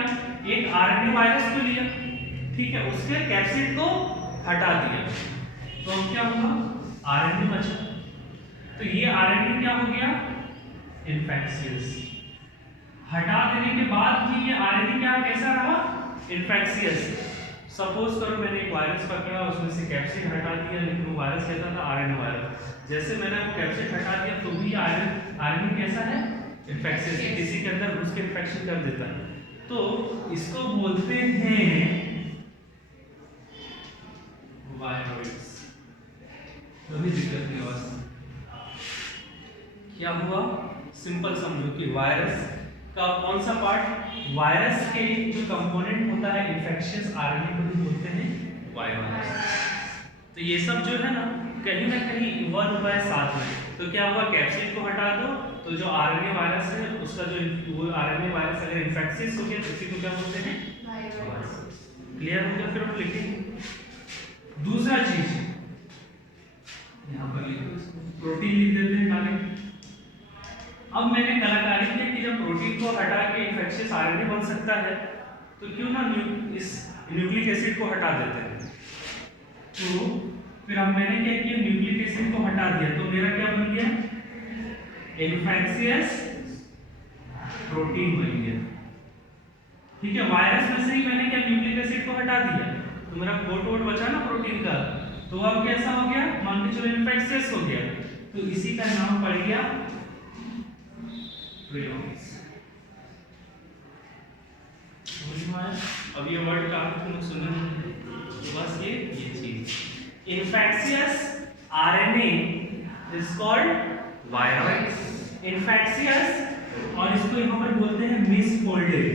एक आरएनए वायरस को लिया, ठीक है, उसके कैप्सिड को हटा दिया, तो अब क्या हुआ, आरएनए बचा। तो ये आरएनए क्या हो गया, इन्फेक्शियस। हटा देने के बाद भी ये आरएनए क्या कैसा रहा, इन्फेक्शियस। सपोज करो मैंने एक वायरस पकड़ा, उसमें से कैप्सिड हटा दिया, लेकिन वो वायरस कैसा था, आरएनए वायरस। जैसे मैंने वो कैप्सिड हटा दिया तो भी आर्निन कैसा है, इन्फेक्शियस, किसी के अंदर घुस के इन्फेक्शन कर देता है। तो इसको बोलते हैं वायरस। कोई दिक्कत नहीं होगा। क्या हुआ, सिंपल समझो कि वायरस का कौन सा पार्ट, वायरस के जो कंपोनेंट होता है इन्फेक्शियस आरएनए को भी बोलते हैं वायरस। तो ये सब जो है ना कहीं इवॉल्व हुआ है साथ में। तो क्या हुआ, कैप्सिड को हटा दो तो जो आरएनए वायरस है उसका जो वो आरएनए वायरस अगर इन्फेक्शियस हो गया तो उसी को क्या बोलते हैं, वायरस। क्लियर हो गया? फिर हम लिखेंगे दूसरा चीज, यहाँ पर लिखो प्रोटीन लिख देते हैं खाली। अब मैंने कलाकारी किया कि जब प्रोटीन को हटा के इन्फेक्शियस आरएनए बन सकता है तो क्यों ना इस न्यूक्लिक एसिड को हटा देते हैं। तो फिर अब मैंने क्या किया, न्यूक्लिक एसिड को हटा दिया तो मेरा क्या बन गया, इन्फेक्शियस प्रोटीन बन गया। ठीक है, वायरस में से ही मैंने क्या न्यूक्लिक एसिड को हटा दिया तो मेरा कोट बचा ना प्रोटीन का, तो अब कैसा हो गया, मान के चलो इन्फेक्शियस हो गया। तो इसी का नाम पड़ गया प्रियोनिस। अब ये वर्ड काफी तुम सुने, तो बस ये चीज infectious RNA is called virus, infectious, और इसको यहाँ पर बोलते हैं मिसफोल्डेड।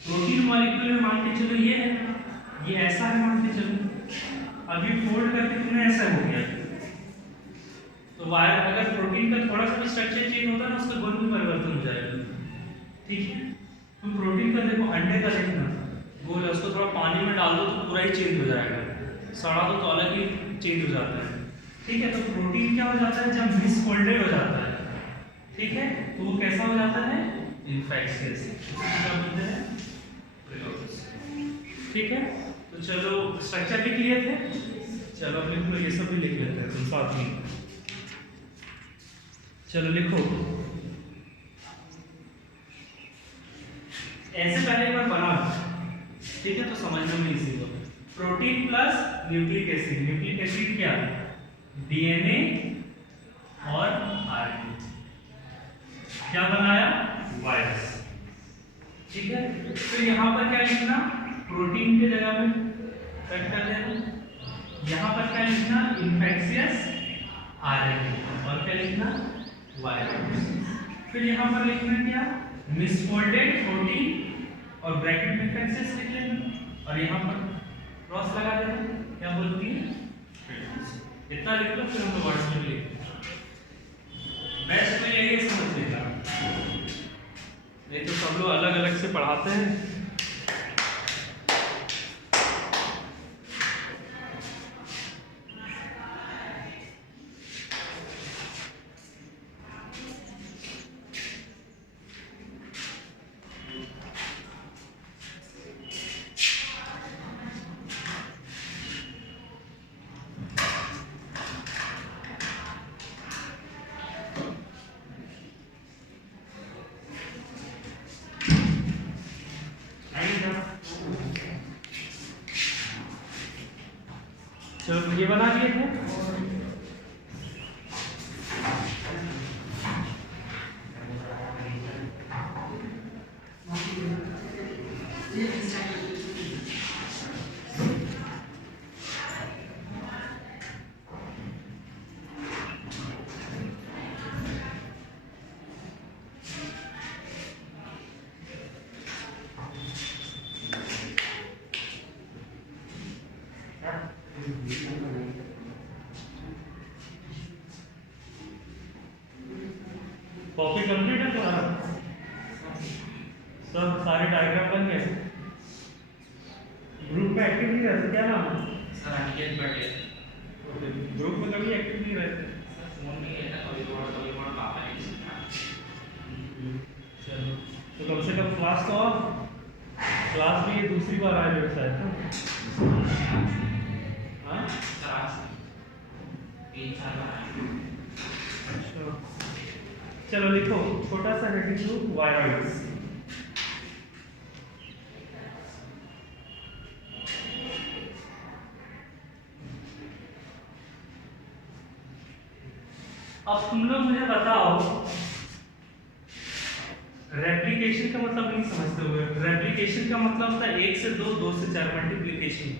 प्रोटीन मॉलिक्यूल में मान के चलो ये है, ये ऐसा है मान के चलो, अभी फोल्ड करके तुमने ऐसा हो गया। तो वायर अगर प्रोटीन का थोड़ा सा भी स्ट्रक्चर चेंज होता है ना उसका गुण भी परिवर्तन हो जाएगा। ठीक है, तुम प्रोटीन का देखो, अंडे का देखना गोल है, उसको थोड़ा पानी में डाल दो तो पूरा ही चेंज हो जाएगा, सड़ा दो तो अलग ही चेंज हो जाता है। ठीक है, तो प्रोटीन क्या हो जाता है जब मिसफोल्डेड हो जाता है, ठीक है, तो वो कैसा हो जाता है, इन्फेक्शियस, क्या बोलते हैं, प्रियोनिस। ठीक है, तो चलो स्ट्रक्चर लिख लिए थे, चलो अब लिखो ये सब भी लिख लेते हैं तुम साथ में। चलो लिखो, ऐसे पहले एक बार बना, ठीक है, तो समझने में इजी होगा। Protein plus nucleic acid, nucleic acid क्या, डीएनए और आरएनए, क्या बनाया, वायरस। ठीक है, तो यहाँ पर क्या लिखना, प्रोटीन के जगह में सेट कर देना, यहाँ पर क्या लिखना, इन्फेक्शियस आरएनए, और क्या लिखना, वायरस। फिर यहाँ पर लिखना क्या, मिसफोल्डेड प्रोटीन और ब्रैकेट में इन्फेक्शियस लिख लेना, और यहाँ पर क्रॉस लगा देना, क्या बोलती है, इतना लिख लो, फिर हम वर्ड्स में लिख बेस्ट तो यही है, समझ लेना, नहीं तो सब लोग अलग अलग से पढ़ाते हैं। चलो ये बना लिए थे, कॉपी कंप्लीट है तुम्हारा, सब सारे डायग्राम बन गए, ग्रुप में एक्टिव नहीं रहते, क्या नाम है सर, अनिकेत पटेल। ग्रुप में कभी एक्टिव नहीं रहते, फोन नहीं है ना, कभी थोड़ा पापा ने सीखा। चलो तो कम से कम क्लास तो ऑफ, क्लास में ये दूसरी बार आए मेरे साथ ना, हाँ सर 3-4 बार आए। अच्छा, चलो लिखो छोटा सा हेडिंग टू वायरस। अब तुम लोग मुझे बताओ, रेप्लिकेशन का मतलब नहीं समझते हुए, रेप्लिकेशन का मतलब होता है 1 से 2, 2 से 4 मल्टीप्लिकेशन।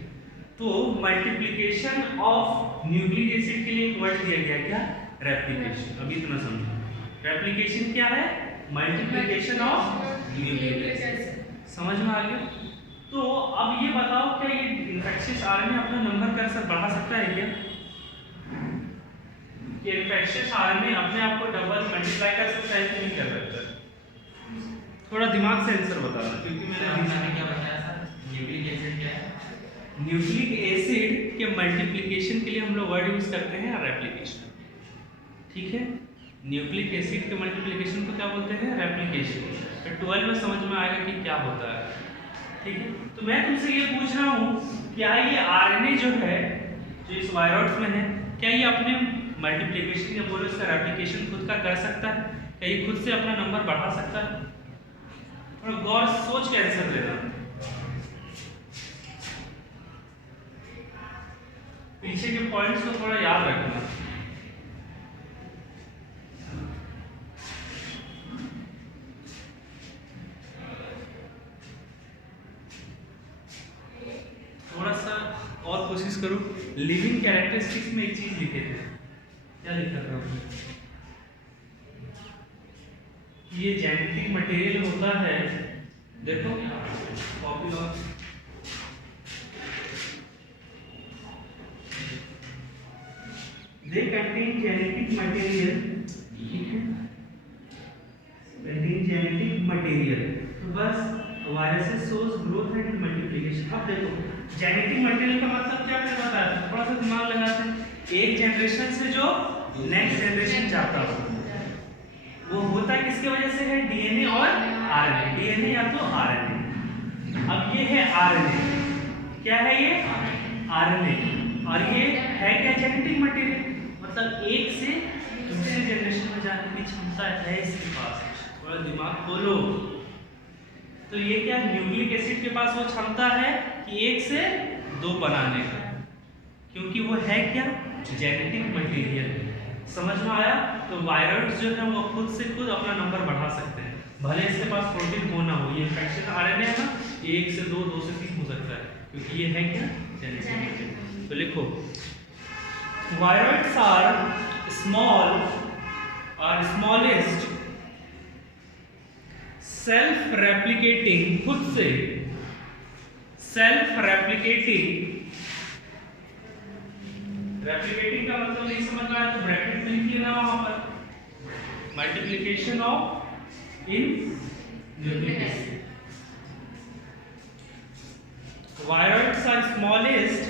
तो मल्टीप्लिकेशन ऑफ न्यूक्लिक एसिड के लिए एक वर्ड दिया गया, क्या? रेप्लिकेशन। अभी इतना समझो, रेप्लिकेशन क्या है? Multiplication of nucleic acid. समझ में आ गया? तो अब ये बताओ, क्या ये इन्फेक्शियस आरएनए अपना नंबर कैसे बढ़ा सकता है क्या? कि इन्फेक्शियस आरएनए अपने आप को डबल मल्टीप्लाई कर सकता है कि नहीं कर सकता? थोड़ा दिमाग से आंसर बताना, क्योंकि मैंने आपने क्या बताया सर? न्यूक्लिक एसिड क्या है? न्यूक्लिक एसिड के मल्टीप्लिकेशन के लिए हम लोग वर्ड यूज करते हैं रेप्लिकेशन। ठीक है, न्यूक्लिक एसिड के मल्टीप्लिकेशन को क्या बोलते हैं? रेप्लिकेशन। तो 12 में समझ में आएगा कि क्या होता है। ठीक है, तो मैं तुमसे ये पूछ रहा हूँ, क्या ये आरएनए जो है, जो इस वायरस में है, क्या ये अपने मल्टीप्लिकेशन या बोलो इसका रेप्लिकेशन खुद का कर सकता है? क्या ये खुद से अपना नंबर बढ़ा सकता है? थोड़ा गौर सोच के आंसर देना। पीछे के पॉइंट्स को थोड़ा याद रखना। थोड़ा सा और कोशिश करो। लिविंग कैरेक्टरिस्टिक्स में एक चीज लिखे थे, क्या लिखा था उसमें? ये जेनेटिक मटेरियल होता है, देखो कॉपी और दे कंटेन जेनेटिक मटेरियल, ठीक है, कंटेन जेनेटिक मटेरियल। तो बस viruses source growth and multiplication. अब देखो जेनेटिक मटेरियल का मतलब क्या है बताया, थोड़ा सा दिमाग लगाते हैं। एक जनरेशन से जो नेक्स्ट जनरेशन जाता हो, वो होता है किसके वजह से है? डीएनए और आरएनए। डीएनए या तो आरएनए। अब ये है आरएनए, क्या है ये? आरएनए। और ये है क्या? Genetic material. मतलब एक से दूसरे जनरेशन में जाने की क्षमता है इसके पास। थोड़ा दिमाग खोलो। तो ये क्या? न्यूक्लिक एसिड के पास वो क्षमता है कि 1 से 2 बनाने का, क्योंकि वो है क्या? Genetic material. समझ में आया? तो वायरस जो है वो खुद से खुद अपना नंबर बढ़ा सकते हैं, भले इसके पास प्रोटीन हो ना हो। ये इन्फेक्शन आरएनए है ना, 1 से 2, 2 से 3 हो सकता है, क्योंकि ये है क्या? Genetic material. तो लिखो, वायरस आर स्मॉल और स्मॉलेस्ट सेल्फ रेप्लिकेटिंग, खुद से सेल्फ रेप्लिकेटिंग। रेप्लिकेटिंग का मतलब नहीं समझ रहा है तो ब्रैकेट में लिखिए ना वहां पर, multiplication of in nucleic acid. Virus are smallest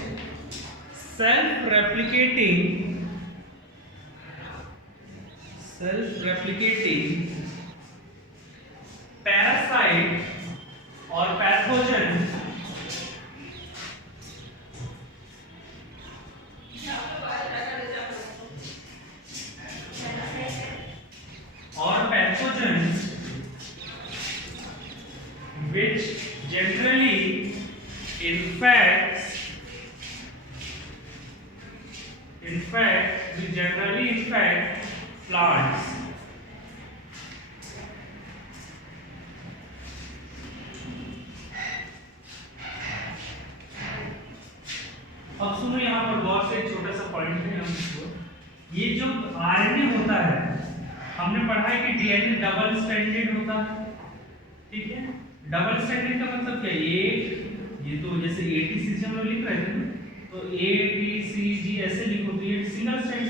self replicating parasite और pathogen which generally infects plants. अब सुनो यहाँ पर गौर से एक छोटा सा पॉइंट है, ये जो आरएनए होता है, हमने पढ़ा है कि डीएनए डबल स्ट्रैंडेड होता है, ठीक है। डबल स्ट्रैंडेड का मतलब क्या है? ये तो जैसे ATCG हम लोग लिख रहे थे ना, तो ATCG ऐसे लिखो तो ये सिंगल स्ट्रैंड।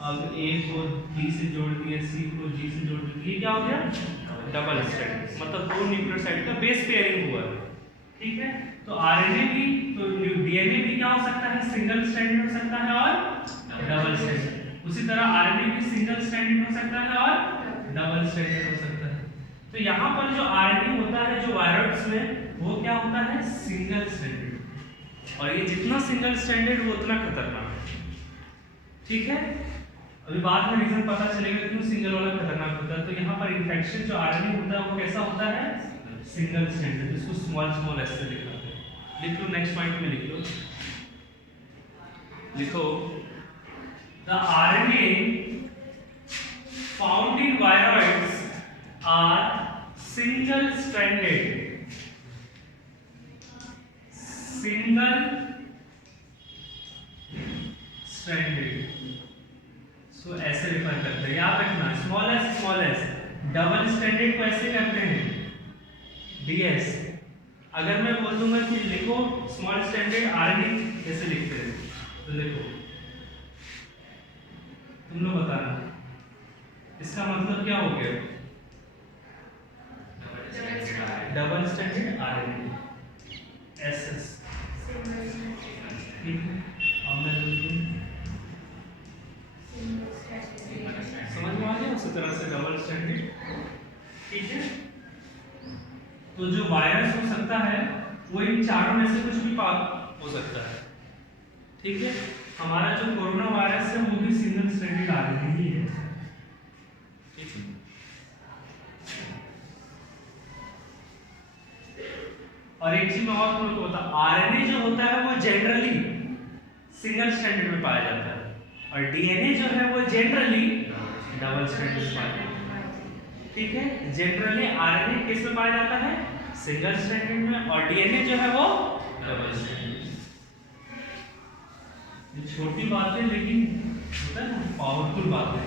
अब A को D से जोड़ दिया, C को G से जोड़ दिया, ये क्या हो गया? Double strand. मतलब दो न्यूक्लियोसाइड का बेस पेयरिंग हुआ, ठीक है। तो आरएनए भी, तो डीएनए भी क्या हो सकता है? सिंगल स्ट्रैंडेड हो सकता है और डबल स्ट्रैंडेड। उसी तरह आरएनए भी सिंगल स्ट्रैंडेड हो सकता है और डबल स्ट्रैंडेड हो सकता है। तो यहाँ पर जो आरएनए होता है जो वायरस में, वो क्या होता है? Single stranded. और ये जितना सिंगल स्ट्रैंडेड वो उतना खतरनाक, ठीक है। अभी बाद में रीजन पता चलेगा क्यों सिंगल वाला खतरनाक होता है। तो यहाँ पर इन्फेक्शन जो आरएनए होता है वो कैसा होता है? Single stranded. इसको स्मॉल ऐसे लिखा है, लिख लो, नेक्स्ट पॉइंट में लिख लो, लिखो the RNA found in viroids are single stranded सो ऐसे रेफर करते हैं, याद रखना स्मॉल एस डबल स्टैंडर्ड को ऐसे करते हैं ds। अगर मैं बोल दूंगा कि लिखो स्मॉल स्टैंडर्ड आरएनए कैसे लिखते हैं तो देखो तुम लोग बताना इसका मतलब क्या हो गया, डबल स्टैंडर्ड आरएनए एसएस। ठीक है, अब मैं समझ में आ गया उसी तरह से डबल स्टैंडर्ड। ठीक है, तो जो वायरस हो सकता है वो इन चारों में से कुछ भी हो सकता है। ठीक है, हमारा जो कोरोना वायरस है वो भी सिंगल स्ट्रैंडेड आरएनए ही है। ठीक है, और एक चीज मैं और तुम लोग को बता, आरएनए जो होता है वो जनरली सिंगल स्ट्रैंडेड में पाया जाता है और डीएनए जो है वो जनरली डबल स्ट्रैंडेड में पाया जाता है। ठीक है, जनरली आरएनए किस में पाया जाता है, सिंगल स्ट्रैंडेड में, और डीएनए जो है वो डबल स्ट्रैंडेड। ये छोटी बात है लेकिन होता है ना पावरफुल बात है।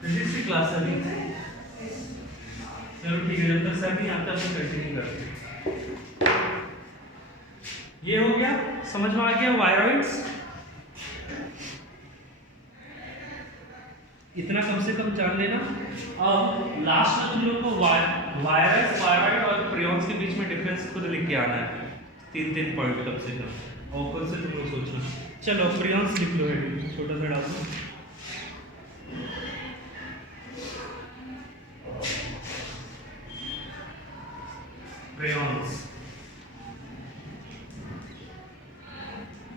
फिजिक्स की क्लास अभी चलो ठीक है, जब तक सर नहीं आता तो कंटिन्यू करते। ये हो गया, समझ में आ गया वायरॉइड्स। इतना कम से कम जान लेना। अब लास्ट में तुम लोग को वायरस, वायरॉइड और प्रियॉन्स के बीच में डिफरेंस खुद लिख के आना है, 3-3 पॉइंट कम से कम, और खुद से तुम लोग सोचो। चलो प्रियॉन्स लिख लो, छोटा सा डाल दो। प्रियॉन्स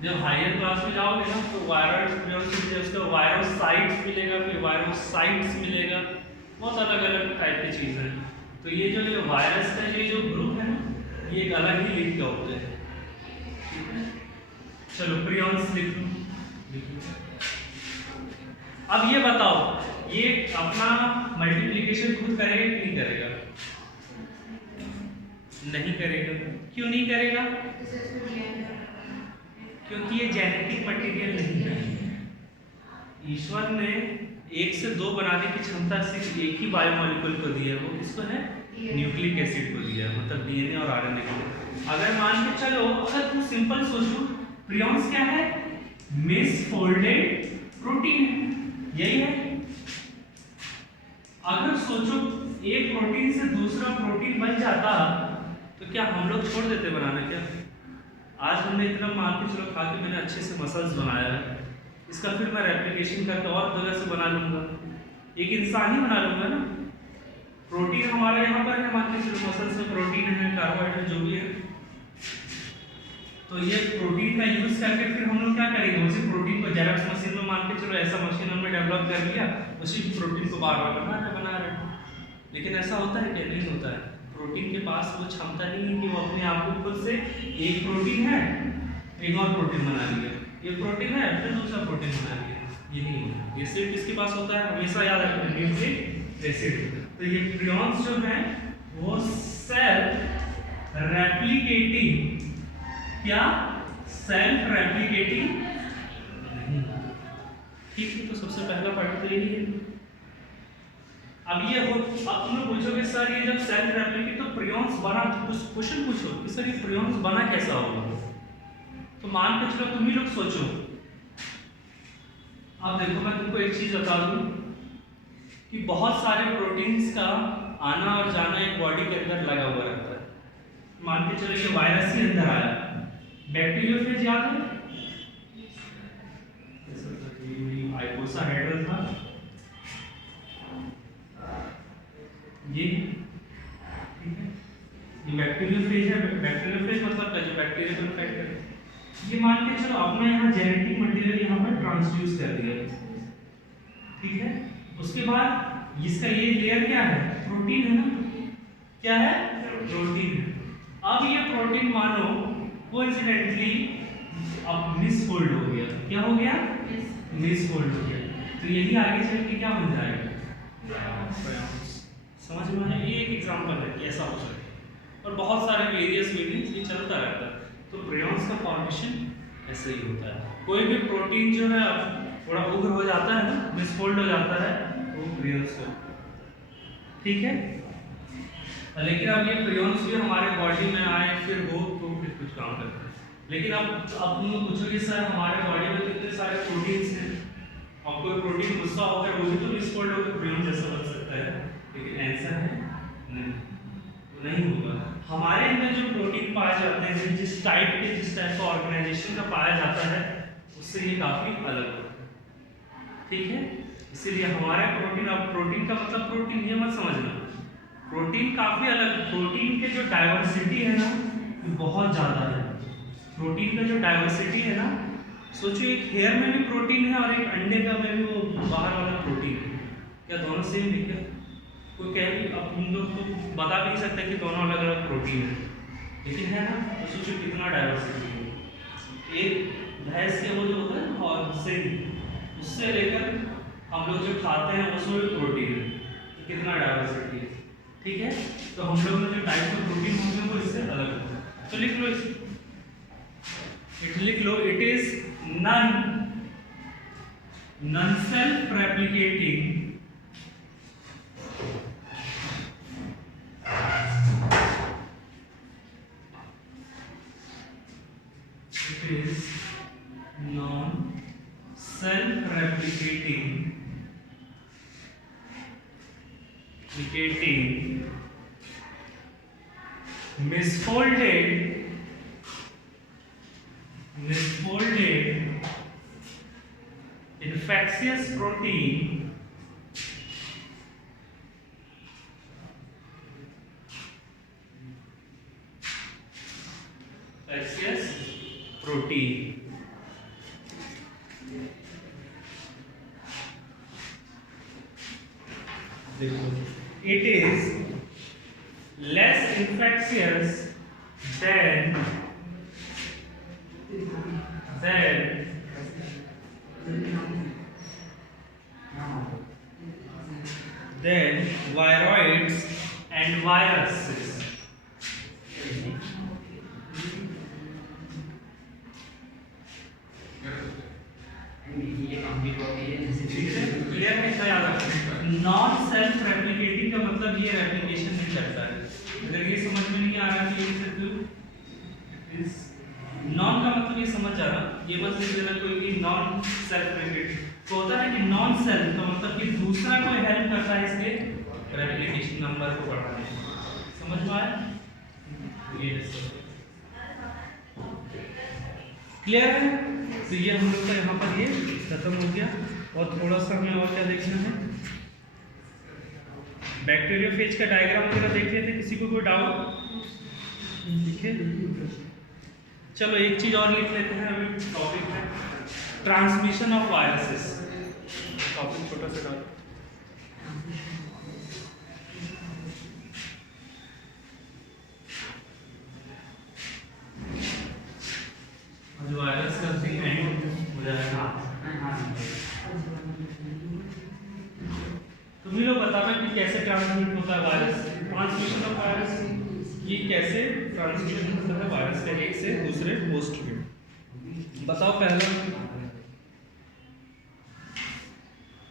जब हायर क्लास में जाओगे ना तो वायरस उसका वायरोसाइट्स मिलेगा, फिर वायरोसाइट्स मिलेगा, बहुत अलग अलग टाइप की चीज़ है। तो ये जो वायरस का ये जो ग्रुप है ना ये एक अलग ही लीग का होते हैं। चलो प्रियॉन्स लिख लो। अब ये बताओ ये अपना मल्टीप्लिकेशन खुद करेगा कि नहीं करेगा? नहीं करेगा। क्यों नहीं करेगा? क्योंकि ये जेनेटिक मटेरियल नहीं है। ईश्वर ने 1 से 2 बनाने की क्षमता सिर्फ एक ही बायोमोलिक्यूल को दी है, वो किसको है? न्यूक्लिक एसिड को दिया है, मतलब डीएनए और आरएनए को। अगर मान के चलो, अगर तुम सिंपल सोचो, प्रियॉन्स क्या है? मिसफोल्डेड प्रोटीन, यही है। अगर सोचो एक प्रोटीन से दूसरा प्रोटीन बन जाता तो क्या हम लोग छोड़ देते बनाना? क्या आज हमने इतना मान के चलो खा के मैंने अच्छे से मसल्स बनाया है, इसका फिर मैं रेप्लिकेशन करके और जगह से बना लूंगा, एक इंसान ही बना लूंगा ना। प्रोटीन हमारा यहाँ पर है, मान के चलो मसल्स में प्रोटीन है, कार्बोहाइड्रेट जो भी है, तो ये प्रोटीन का यूज करके फिर हम लोग क्या करेंगे, उसी प्रोटीन को जेरॉक्स मशीन में मान के चलो ऐसा मशीन हमने डेवलप कर लिया, उसी प्रोटीन को बार बार बना रहे। लेकिन ऐसा होता है कि नहीं होता है? प्रोटीन के पास वो क्षमता नहीं है कि वो अपने आप को खुद से, एक प्रोटीन है एक और प्रोटीन बना लिया, ये प्रोटीन है फिर दूसरा प्रोटीन बना लिया, ये नहीं होता। ये सिर्फ किसके पास होता है? हमेशा याद रखना, न्यूक्लिक एसिड। तो ये प्रियॉन्स जो है वो सेल्फ रेप्लिकेटिंग, क्या सेल्फ रेप्लिकेटिंग नहीं। ठीक है, तो सबसे पहला पार्ट तो यही है। अब ये हो, अब तुम लोग पूछोगे सर ये जब सेल्फ रेप्लिकेट तो प्रियॉन्स बना, तो कुछ क्वेश्चन पूछो कि सर ये प्रियॉन्स बना कैसा होगा? तो मान के चलो तुम ही लोग सोचो। अब देखो मैं तुमको एक चीज बता दूं कि बहुत सारे प्रोटीन्स का आना और जाना एक बॉडी के अंदर लगा हुआ रहता है। मान के चलो ये वायरस ही अंदर आया, बैक्टीरियोफेज याद है? आइकोसाहेड्रल था ये, ठीक है, ये बैक्टीरियोफेज है। बैक्टीरियोफेज मतलब जो बैक्टीरिया को इन्फेक्ट करे। ये मान के चलो अपना यहाँ जेनेटिक मटेरियल यहाँ पर ट्रांसड्यूस कर दिया, ठीक है। उसके बाद इसका ये लेयर क्या है? प्रोटीन है ना, क्या है? प्रोटीन है। अब ये प्रोटीन मानो कोइंसिडेंटली अब मिसफोल्ड हो गया। क्या हो गया? मिसफोल्ड हो गया। तो यही आगे चल के क्या बन जाएगा? समझ में आया? ये एक एग्जांपल है कि ऐसा हो सकता है और बहुत सारे वेरियस वेरिएंट्स ये चलता रहता है। तो प्रियॉन्स का फॉर्मेशन ऐसे ही होता है। कोई भी प्रोटीन जो है थोड़ा उग्र हो जाता है ना, मिसफोल्ड हो जाता है, वो प्रियॉन्स का, ठीक है। लेकिन अब ये प्रियॉन्स भी हमारे बॉडी में आए फिर हो तो फिर कुछ काम करता है। लेकिन अब तुम लोग पूछोगे सर हमारे बॉडी में कितने सारे प्रोटीन्स हैं, और कोई प्रोटीन गुस्सा होकर वो भी तो मिसफोल्ड होकर प्रियॉन जैसा बन सकता है, लेकिन आंसर है नहीं होगा। हमारे अंदर जो प्रोटीन पाए जाते हैं जिस टाइप का ऑर्गेनाइजेशन का पाया जाता है उससे ये काफी अलग होता है, ठीक है। इसीलिए हमारे प्रोटीन, अब प्रोटीन का मतलब प्रोटीन ये मत समझना, प्रोटीन काफी अलग, प्रोटीन के जो डाइवर्सिटी है ना बहुत ज्यादा है। प्रोटीन का जो डाइवर्सिटी है ना, सोचो एक हेयर में भी प्रोटीन है और एक अंडे का में भी वो बाहर वाला प्रोटीन है, क्या दोनों सेम है क्या? कोई कह भी, अब तुम लोग तो बता भी नहीं सकते कि दोनों अलग अलग प्रोटीन है, लेकिन है ना। तो सोचो कितना डाइवर्सिटी है। एक भैंस के वो जो होता है और उससे लेकर हम लोग जो खाते हैं उसमें भी प्रोटीन है, तो कितना डाइवर्सिटी है, ठीक है। तो हम लोग में जो टाइप ऑफ प्रोटीन होते हैं वो इससे अलग होता है। तो लिख लो, it is non self replicating misfolded infectious protein it is less infectious than viroids and viruses. Clear है? क्या याद रखना, नॉन सेल्फ रेप्लिकेटिंग का मतलब ये रेप्लिकेशन नहीं करता है। अगर ये समझ में नहीं आ रहा कि इस नॉन का मतलब ये समझ आ रहा, ये मत लिख देना कोई भी नॉन सेल्फ रेप्लिकेटिंग। तो होता है कि नॉन सेल्फ का मतलब कि दूसरा कोई हेल्प करता है इसके रेप्लिकेशन नंबर को बढ़ाने में। समझ में आया? ये क्लियर है? तो ये हम लोग का यहाँ पर ये खत्म हो गया। और थोड़ा सा हमें और क्या देखना है, बैक्टीरियोफेज का डायग्राम वगैरह देख लेते, किसी को कोई डाउट? ठीक है, चलो एक चीज और लिख लेते हैं अभी टॉपिक में, ट्रांसमिशन ऑफ वायरसेस। टॉपिक छोटा सा डाल, वायरस का एंड हो जाएगा। तुम ही लोग बताना कि कैसे ट्रांसमिट होता है वायरस, ट्रांसमिशन ऑफ वायरस, ये कैसे ट्रांसमिशन होता है वायरस का एक से दूसरे होस्ट में। बताओ पहला,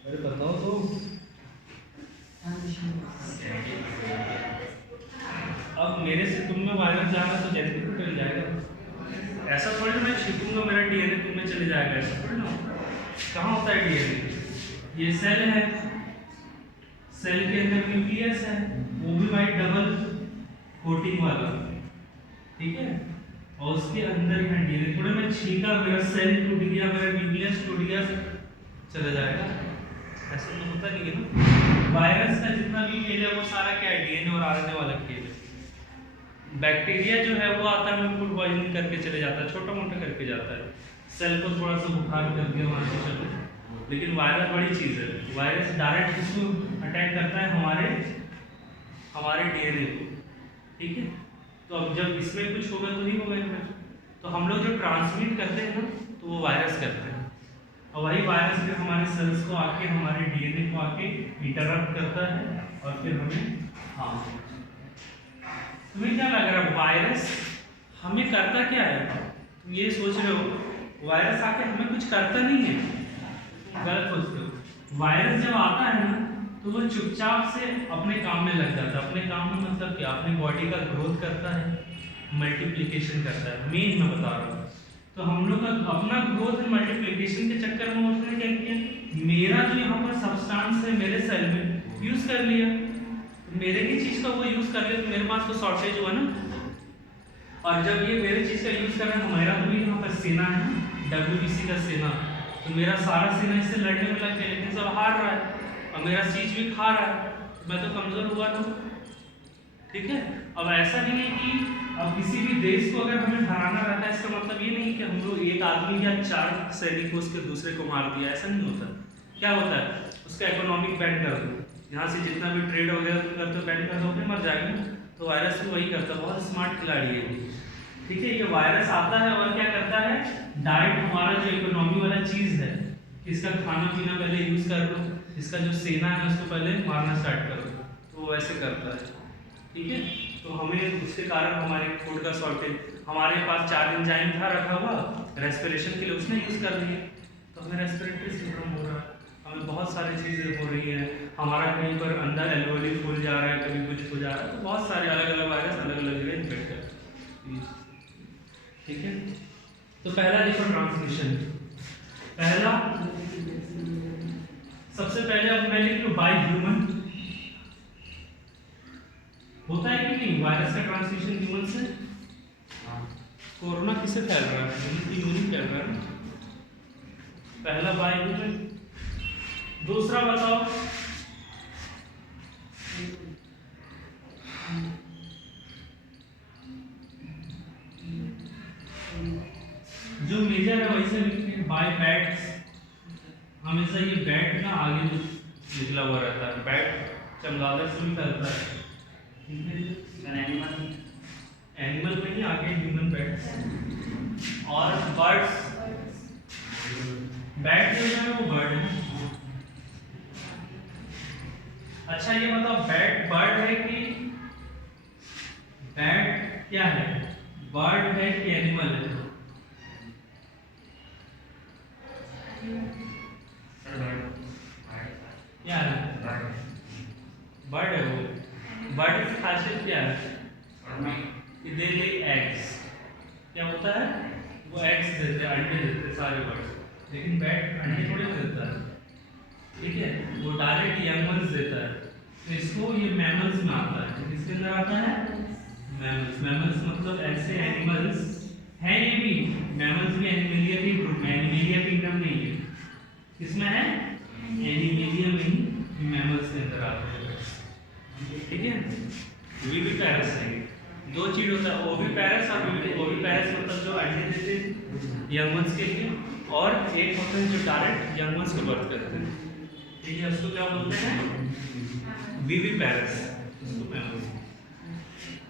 अरे बताओ तो। अब मेरे से तुम में वायरस जा रहा है तो जेनेटिक को चल जाएगा, ऐसा थोड़ी मैं छिपूंगा मेरा डीएनए तुम में चले जाएगा, ऐसा थोड़ी ना। कहाँ होता है डीएनए? ये सेल है, सेल के अंदर न्यूक्लियस है, वो भी वाइट डबल कोटिंग वाला, ठीक है। और उसके अंदर यहाँ डीएनए, थोड़े मैं छींका मेरा सेल टूट गया, मेरा न्यूक्लियस टूट गया, चला जाएगा, ऐसा तो होता नहीं है ना। वायरस का जितना भी खेल है वो सारा क्या है, डीएनए और आरएनए वाला खेल है। बैक्टीरिया जो है वो आता है फूड पॉइजनिंग करके चले जाता है, छोटा मोटा करके जाता है, सेल को थोड़ा सा बुखार करके वहाँ से चले। लेकिन वायरस बड़ी चीज़ है, वायरस डायरेक्ट किसको अटैक करता है, हमारे हमारे डीएनए को, ठीक है। तो अब जब इसमें कुछ होगा तो नहीं होगा इनमें, तो हम लोग जो ट्रांसमिट करते हैं ना तो वो वायरस करते हैं, और वही वायरस फिर हमारे सेल्स को आके हमारे डीएनए को आके इंटरप्ट करता है और फिर हमें हाँ। तुम्हें क्या लग रहा है वायरस हमें करता क्या है? तुम ये सोच रहे हो वायरस आके हमें कुछ करता नहीं है, गलत सोचते हो। वायरस जब आता है ना तो वो चुपचाप से अपने काम में लग जाता है। अपने काम में मतलब क्या? अपने बॉडी का ग्रोथ करता है, मल्टीप्लिकेशन करता है, मेन मैं बता रहा हूँ। तो हम लोग का अपना ग्रोथ एंड मल्टीप्लिकेशन के चक्कर में उसने क्या किया, मेरा जो यहाँ पर सब्सटेंस है मेरे सेल में यूज कर लिया, तो मेरे की चीज का वो यूज कर लिया, तो मेरे पास तो शॉर्टेज हुआ ना। और जब ये मेरे चीज का यूज कर रहा है, हमारा तो भी यहाँ पर सेना है, WBC का सेना, तो मेरा सारा सेना इससे लड़ने में लग गया, लेकिन सब हार रहा है और मेरा चीज भी खा रहा है, मैं तो कमजोर हुआ ना, ठीक है। अब ऐसा नहीं है कि अब किसी भी देश को अगर हमें हराना रहता है, इसका मतलब ये नहीं कि हम लोग एक आदमी या 4 सैनिक उसके दूसरे को मार दिया, ऐसा नहीं होता। क्या होता है, उसका इकोनॉमिक बैन कर दो, यहाँ से जितना भी ट्रेड वगैरह तुम करते हो बैन कर दो, फिर मर जाएगा। तो वायरस भी वही करता है, बहुत स्मार्ट खिलाड़ी है, ठीक है। ये वायरस आता है और क्या करता है, डाइट हमारा जो इकोनॉमी वाला चीज है, इसका खाना पीना पहले यूज कर लो, इसका जो सेना है उसको पहले मारना स्टार्ट करो, तो वो ऐसे करता है, ठीक है। तो हमें उसके कारण हमारे फूड का शॉर्टेज, हमारे पास 4 एंजाइम था रखा हुआ रेस्पिरेशन के लिए, उसने यूज कर लिए, तो हमें रेस्पिरेटरी सिंड्रोम हो रहा है, हमें बहुत सारी चीज़ें हो रही हैं, हमारा कहीं पर अंदर एल्वेओली फूल जा रहा है, कभी कुछ हो जा रहा है, तो बहुत सारे अलग अलग वायरस अलग अलग जगह इन्फेक्ट करते हैं, ठीक है। तो पहला देखो ट्रांसमिशन, पहला सबसे पहले अब मैं लिख लूं बाय ह्यूमन, होता है कि नहीं वायरस का ट्रांसमिशन ह्यूमन से? कोरोना किससे फैल रहा है? ह्यूमन फैल रहा है, पहला बाय ह्यूमन। दूसरा बताओ, जो मेजर है वैसे लिखते हैं बाय बैट्स, हमेशा ये बैट ना आगे निकला हुआ रहता है, बैट चमगादड़ से भी फैलता है, एनिमल में ही आगे ह्यूमन बैट्स, और बर्ड्स, बैट जो है वो बर्ड है। अच्छा ये बताओ बैट बर्ड है कि बैट क्या है, बर्ड है कि एनिमल है? क्या है? बर्ड है वो। बर्ड की खासियत क्या है? कि दे ले एग्स, क्या होता है, वो एग्स देते हैं, अंडे देते हैं सारे बर्ड्स, लेकिन बैट अंडे थोड़ी ना देता है, ठीक है, वो डायरेक्ट यंग वंस देता है। तो इसको ये मैमल्स में आता है, किसके अंदर आता है? मैमल्स। मैमल्स मतलब ऐसे एनिमल्स हैं, ये भी मैमल्स भी एनिमलिया के ग्रुप में, एनिमलिया किंगडम नहीं है, किसमें है? एनिमलिया में ही मैमल्स के अंदर आते हैं, ठीक है। विविपेरस है, दो चीज होता है, ओविपेरस और ओविपेरस मतलब जो अंडे देते हैं यंग वंस के लिए, और एक होता है जो डायरेक्ट यंग वंस को बर्थ करते हैं, ठीक है, उसको क्या बोलते हैं? विविपेरस, उसको मैमल्स,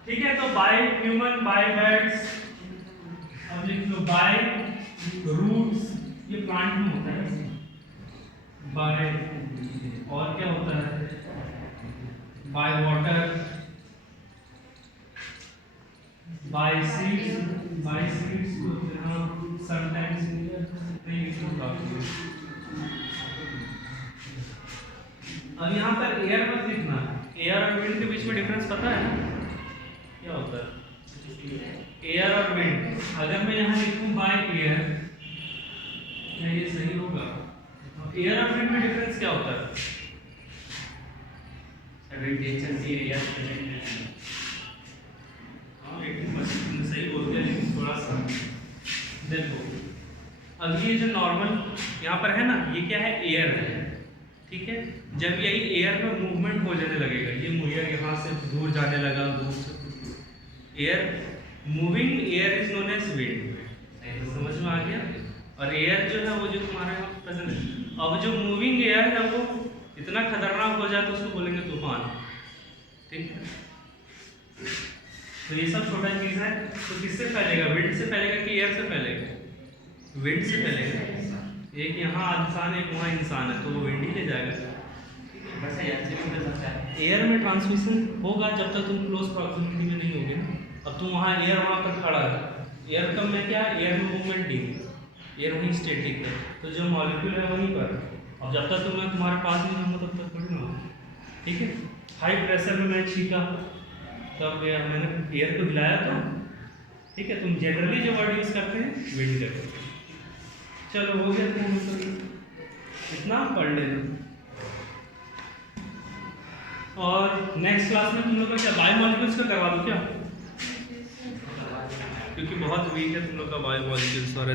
ठीक है। तो बाय ह्यूमन, बाय बर्ड्स, अब लिख लो बाय रूट्स, ये प्लांट में होता है, बाय, और क्या होता है? बाय वाटर, बाय सीड्स को समटाइम्स अब यहाँ पर एयर मत लिखना, एयर और विंड के बीच में डिफरेंस पता है ना क्या होता है? एयर और विंड, अगर मैं यहाँ लिखूं बाय एयर, क्या ये सही होगा? एयर और विंड में डिफरेंस क्या होता है? हाँ लेकिन बस सही बोलते हैं, लेकिन थोड़ा सा देखो, अब ये जो नॉर्मल यहाँ पर है ना, ये क्या है? एयर है, ठीक है। जब यही एयर में मूवमेंट हो जाने लगेगा, ये एयर यहाँ से दूर जाने लगा, दूर से air, moving air is known as wind, समझ में आ गया? और एयर जो है वो जो तुम्हारे यहाँ प्रेजेंट है, अब जो मूविंग एयर है वो इतना खतरनाक हो जाए तो उसको बोलेंगे तूफान, ठीक है, तो ये सब छोटा चीज है। तो किससे फैलेगा, विंड से फैलेगा कि एयर से फैलेगा? विंड से फैलेगा। एक यहाँ इंसान एक वहाँ इंसान है तो वो विंड ही ले जाएगा। वैसे एयर से भी उड़ सकता है। एयर में ट्रांसमिशन होगा जब तक तुम क्लोज प्रॉक्सिमिटी में नहीं होगे ना। अब तुम वहाँ एयर वहाँ पर खड़ा है, एयर कम में क्या है, एयर में मूवमेंट नहीं है, एयर वहीं स्टेटिक है, तो जो मॉलिक्यूल है वहीं पर। अब जब तक मैं तुम्हारे पास नहीं रहूँगा तब तक थोड़ी ना होगा। ठीक है, हाई प्रेशर में मैं छींका तब मैंने एयर को हिलाया तो ठीक है। तुम जनरली जो वर्ड यूज़ करते हैं विंड करते हैं। चलो हो गया, तुम इतना पढ़ लेना। और नेक्स्ट क्लास में तुम लोग का क्या बायोमॉलिक्यूल्स का करवा दो क्या, क्योंकि बहुत वीक है तुम लोग का बायोमॉलिक्यूल्स और